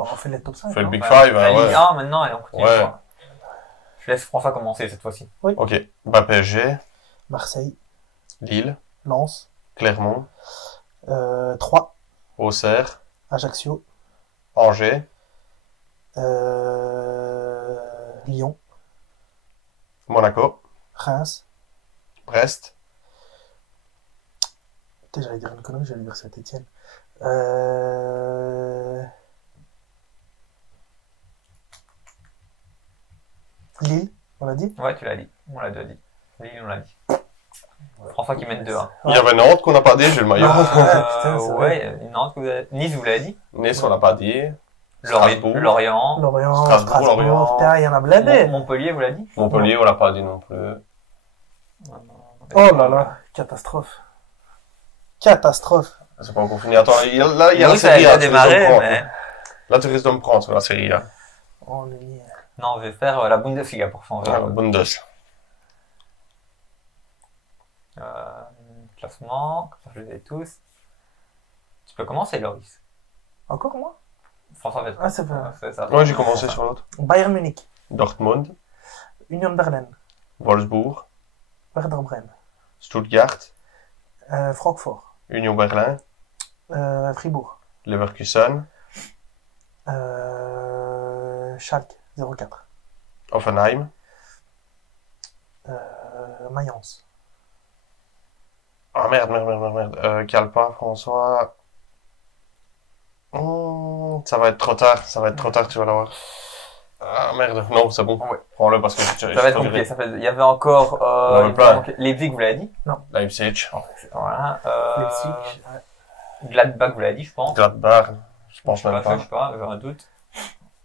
On fait les top 5. On fait le hein. Big Ouais. Five, La hein, Ligue ouais. 1 maintenant et on continue. Ouais. quoi. Je laisse François commencer cette fois-ci. Ok. Bah, PSG, Marseille, Lille, Lens, Clermont, 3, Auxerre, Ajaccio, Angers, Lyon, Monaco, Reims. Brest, Putain, j'allais dire une connerie, j'allais dire Saint-Etienne. Lille, on l'a dit? Ouais, tu l'as dit. On l'a déjà dit. Lille, on l'a dit. François qui mène 2-1. Il y avait Nantes qu'on n'a pas dit, j'ai le maillot. putain, c'est vrai. Ouais, Nantes, Nice, vous l'avez dit? Nice, on l'a pas dit. Strasbourg. Lorient. Lorient, Strasbourg, Strasbourg, Lorient. putain, il y en a blindé. Montpellier, vous l'avez dit? Montpellier, on l'a pas dit non plus. Oh là là, catastrophe. Catastrophe. C'est pas encore fini. Attends, il y a la Oui, ça a série A. déjà démarré, mais... Là, tu risques de me prendre sur la série A. On est mis. Non, je vais faire la Bundesliga pour changer. Bundes. Classement, comme ça je les ai tous. Tu peux commencer, Loris. Encore moi? François Vettel. Ah, c'est vrai. C'est ça. Ouais, j'ai commencé sur l'autre. Bayern Munich, Dortmund, Union Berlin, Wolfsburg, Werder Bremen, Stuttgart, Francfort, Union Berlin, Fribourg, Leverkusen, Schalke 04, Offenheim, Mayence. Ah merde. Cale pas, François. Ça va être trop tard, tu vas l'avoir. Ah merde, non, c'est bon. Ouais. Prends-le parce que Ça va être compliqué. Il y avait encore Leipzig, vous l'avez dit? Leipzig, Voilà. Leipzig. Gladbach, vous l'avez dit, je pense. Gladbach, je pense même Je pas. sais pas, j'ai un doute.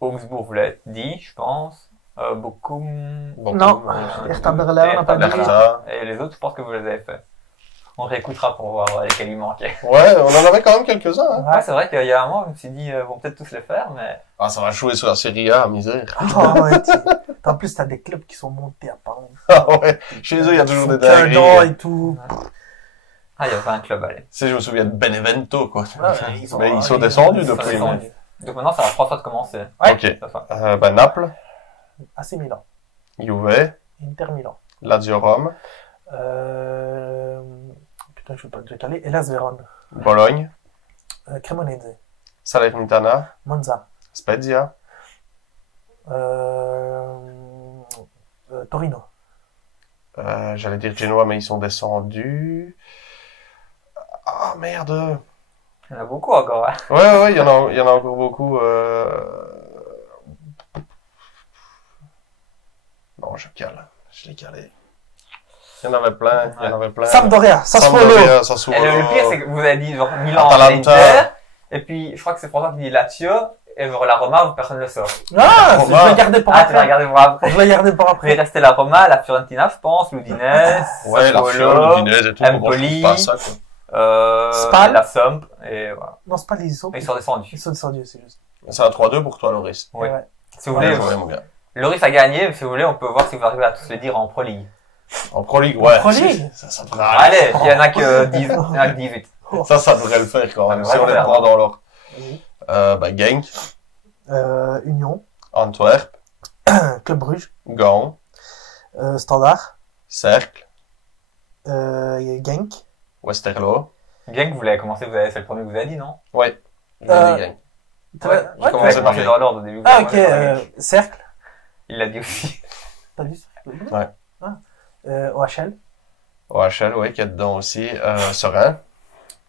Augsbourg, vous l'avez dit, je pense. Bochum. Non, Hertha Berlin, on n'a pas dit. Hertha. Et les autres, je pense que vous les avez fait. On réécoutera pour voir lesquels il manquait. Ouais, on en avait quand même quelques-uns, hein. Ouais, c'est vrai qu'il y a un mois, je me suis dit, vont peut-être tous les faire, mais... Ah, ça va jouer sur la série A, misère. Oh, ouais, en plus, t'as des clubs qui sont montés à Paris. Ah ouais, chez eux, il y a toujours des Dinguerie dingueries. et tout. Ah, il y avait pas un club, allez. Si je me souviens de Benevento, quoi. Ouais, Mais ils sont descendus Ils sont depuis. descendus. Donc maintenant, ça va 3 fois de commencer. Ouais. Ok. Ça va. Naples, AC Milan, Juve, Inter Milan. Lazio Rome, Putain, je vais pas déjà caler. Hellas Vérone, Bologne, Cremonese, Salernitana, Monza, Spezia, Torino. j'allais dire Genoa, mais ils sont descendus. Ah, merde. Il y en a beaucoup encore, hein. Ouais, il y en a encore beaucoup. Non, je cale. Je l'ai calé. Il y en avait plein. Sampdoria, Sassuolo. Sassuolo. Et le pire, c'est que vous avez dit genre Milan, Atalanta. Inter, et puis je crois que c'est François qui dit Lazio, et genre la Roma, personne ne le sort. Ah, je Roma. vais garder pour Ah, tu vas après. regarder pour après. Je vais garder pour Il après. restait la Roma, la Fiorentina, je pense, l'Udinese, Ouais, la Fiole, l'Udinese et tout. Empoli, Pas ça, quoi. Spal. la Samp, et voilà. Non, c'est pas les ISO. Et ils sont descendus. Ils sont descendus, c'est juste. C'est un 3-2 pour toi, Loris. Oui. Ouais. Si vous voulez, Bien joué, mon gars. Loris a gagné, mais si vous voulez, on peut voir si vous arrivez à tous les dire en Pro League. En Pro League, ouais. Pro League? Ça devrait aller. Allez, il y en a que 10, il y en a que 18. Ça devrait le faire quand même. Ça Si on devrait les le prend faire. dans l'ordre. Vas-y. Genk, Union, Antwerp, Club Bruges, Gand, Standard, Cercle, Genk. Westerlo. Bien que vous l'avez commencé, c'est le premier que vous avez dit, non? Ouais. J'ai Euh, dit Genk. Ouais, J'ai commencé commencé par par Genk. dans l'ordre au début. Ah, ok, Cercle. Il l'a dit aussi. T'as vu Cercle? Ouais. Ah. OHL, OHL, ouais, qui est dedans aussi. Serein.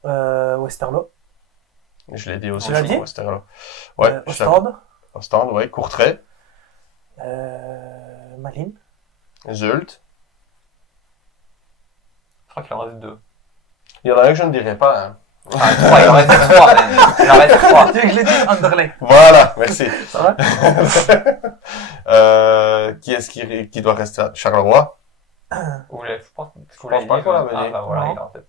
Westerlo, Je l'ai dit aussi. Tu l'as dit Westerlo. Ouais. je l'ai- Ostende, Ostende, ouais. Courtrai. Malines. Zult. Je crois qu'il en reste 2. Il y en a un que je ne dirais pas, hein. Ah, 3, il en reste 3, même. Il en reste 3. Tu veux que je l'ai dit Anderlecht. Voilà, merci. Ça va? Qui est-ce qui doit rester à Charleroi? Vous voulez, je pense pense pas qu'on l'avait Ah, dit. bah voilà, Non. il en reste.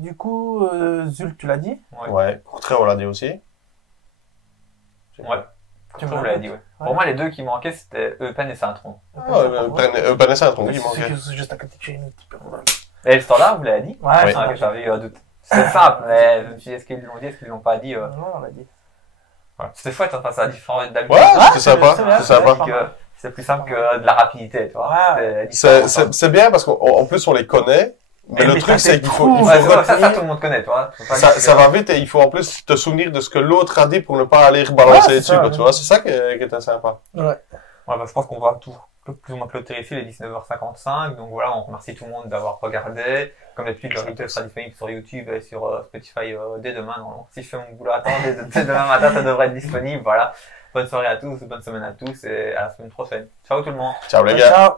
Du coup, Zult, tu l'as dit? Ouais. Courtrai, on l'a dit aussi. Ouais. Tu Vous me l'avez dit, ouais. Pour moi, les deux qui manquaient, c'était Eupen et Saint-Tron. Eupen c'est un tronc qui C'est manquait. juste à côté de chez nous. Et le standard, vous l'avez dit? Ouais, Oui. Ah, ok, j'avais eu un doute. C'était simple, mais je me suis dit, est-ce qu'ils l'ont dit, est-ce qu'ils l'ont pas dit? Non, on l'a dit. Ouais. C'était chouette, enfin, ça a différent d'habitude. Ouais, c'était c'est sympa. bien, C'est sympa. c'est bien. C'est plus simple que de la rapidité, tu vois. Ouais. C'était différent, C'est bien parce qu'en plus on les connaît, mais le mais truc ça, c'est c'est qu'il fou. faut, il Ouais, faut c'est vrai, ça, retenir- tout le monde connaît, tu vois. Faut pas ça, dire que- ça va vite et il faut en plus te souvenir de ce que l'autre a dit pour ne pas aller rebalancer Ouais, c'est dessus, ça, quoi, ouais. tu vois. C'est ça qui était sympa. Ouais. Ouais, bah, je pense qu'on va tout plus ou moins clôturer ici les 19h55. Donc voilà, on remercie tout le monde d'avoir regardé. Comme d'habitude, le replay sera disponible sur YouTube et sur Spotify dès demain. Non, si je fais mon boulot à temps, dès demain matin, ça devrait être disponible. Voilà. Bonne soirée à tous, bonne semaine à tous et à la semaine prochaine. Ciao tout le monde. Ciao les gars. Ciao.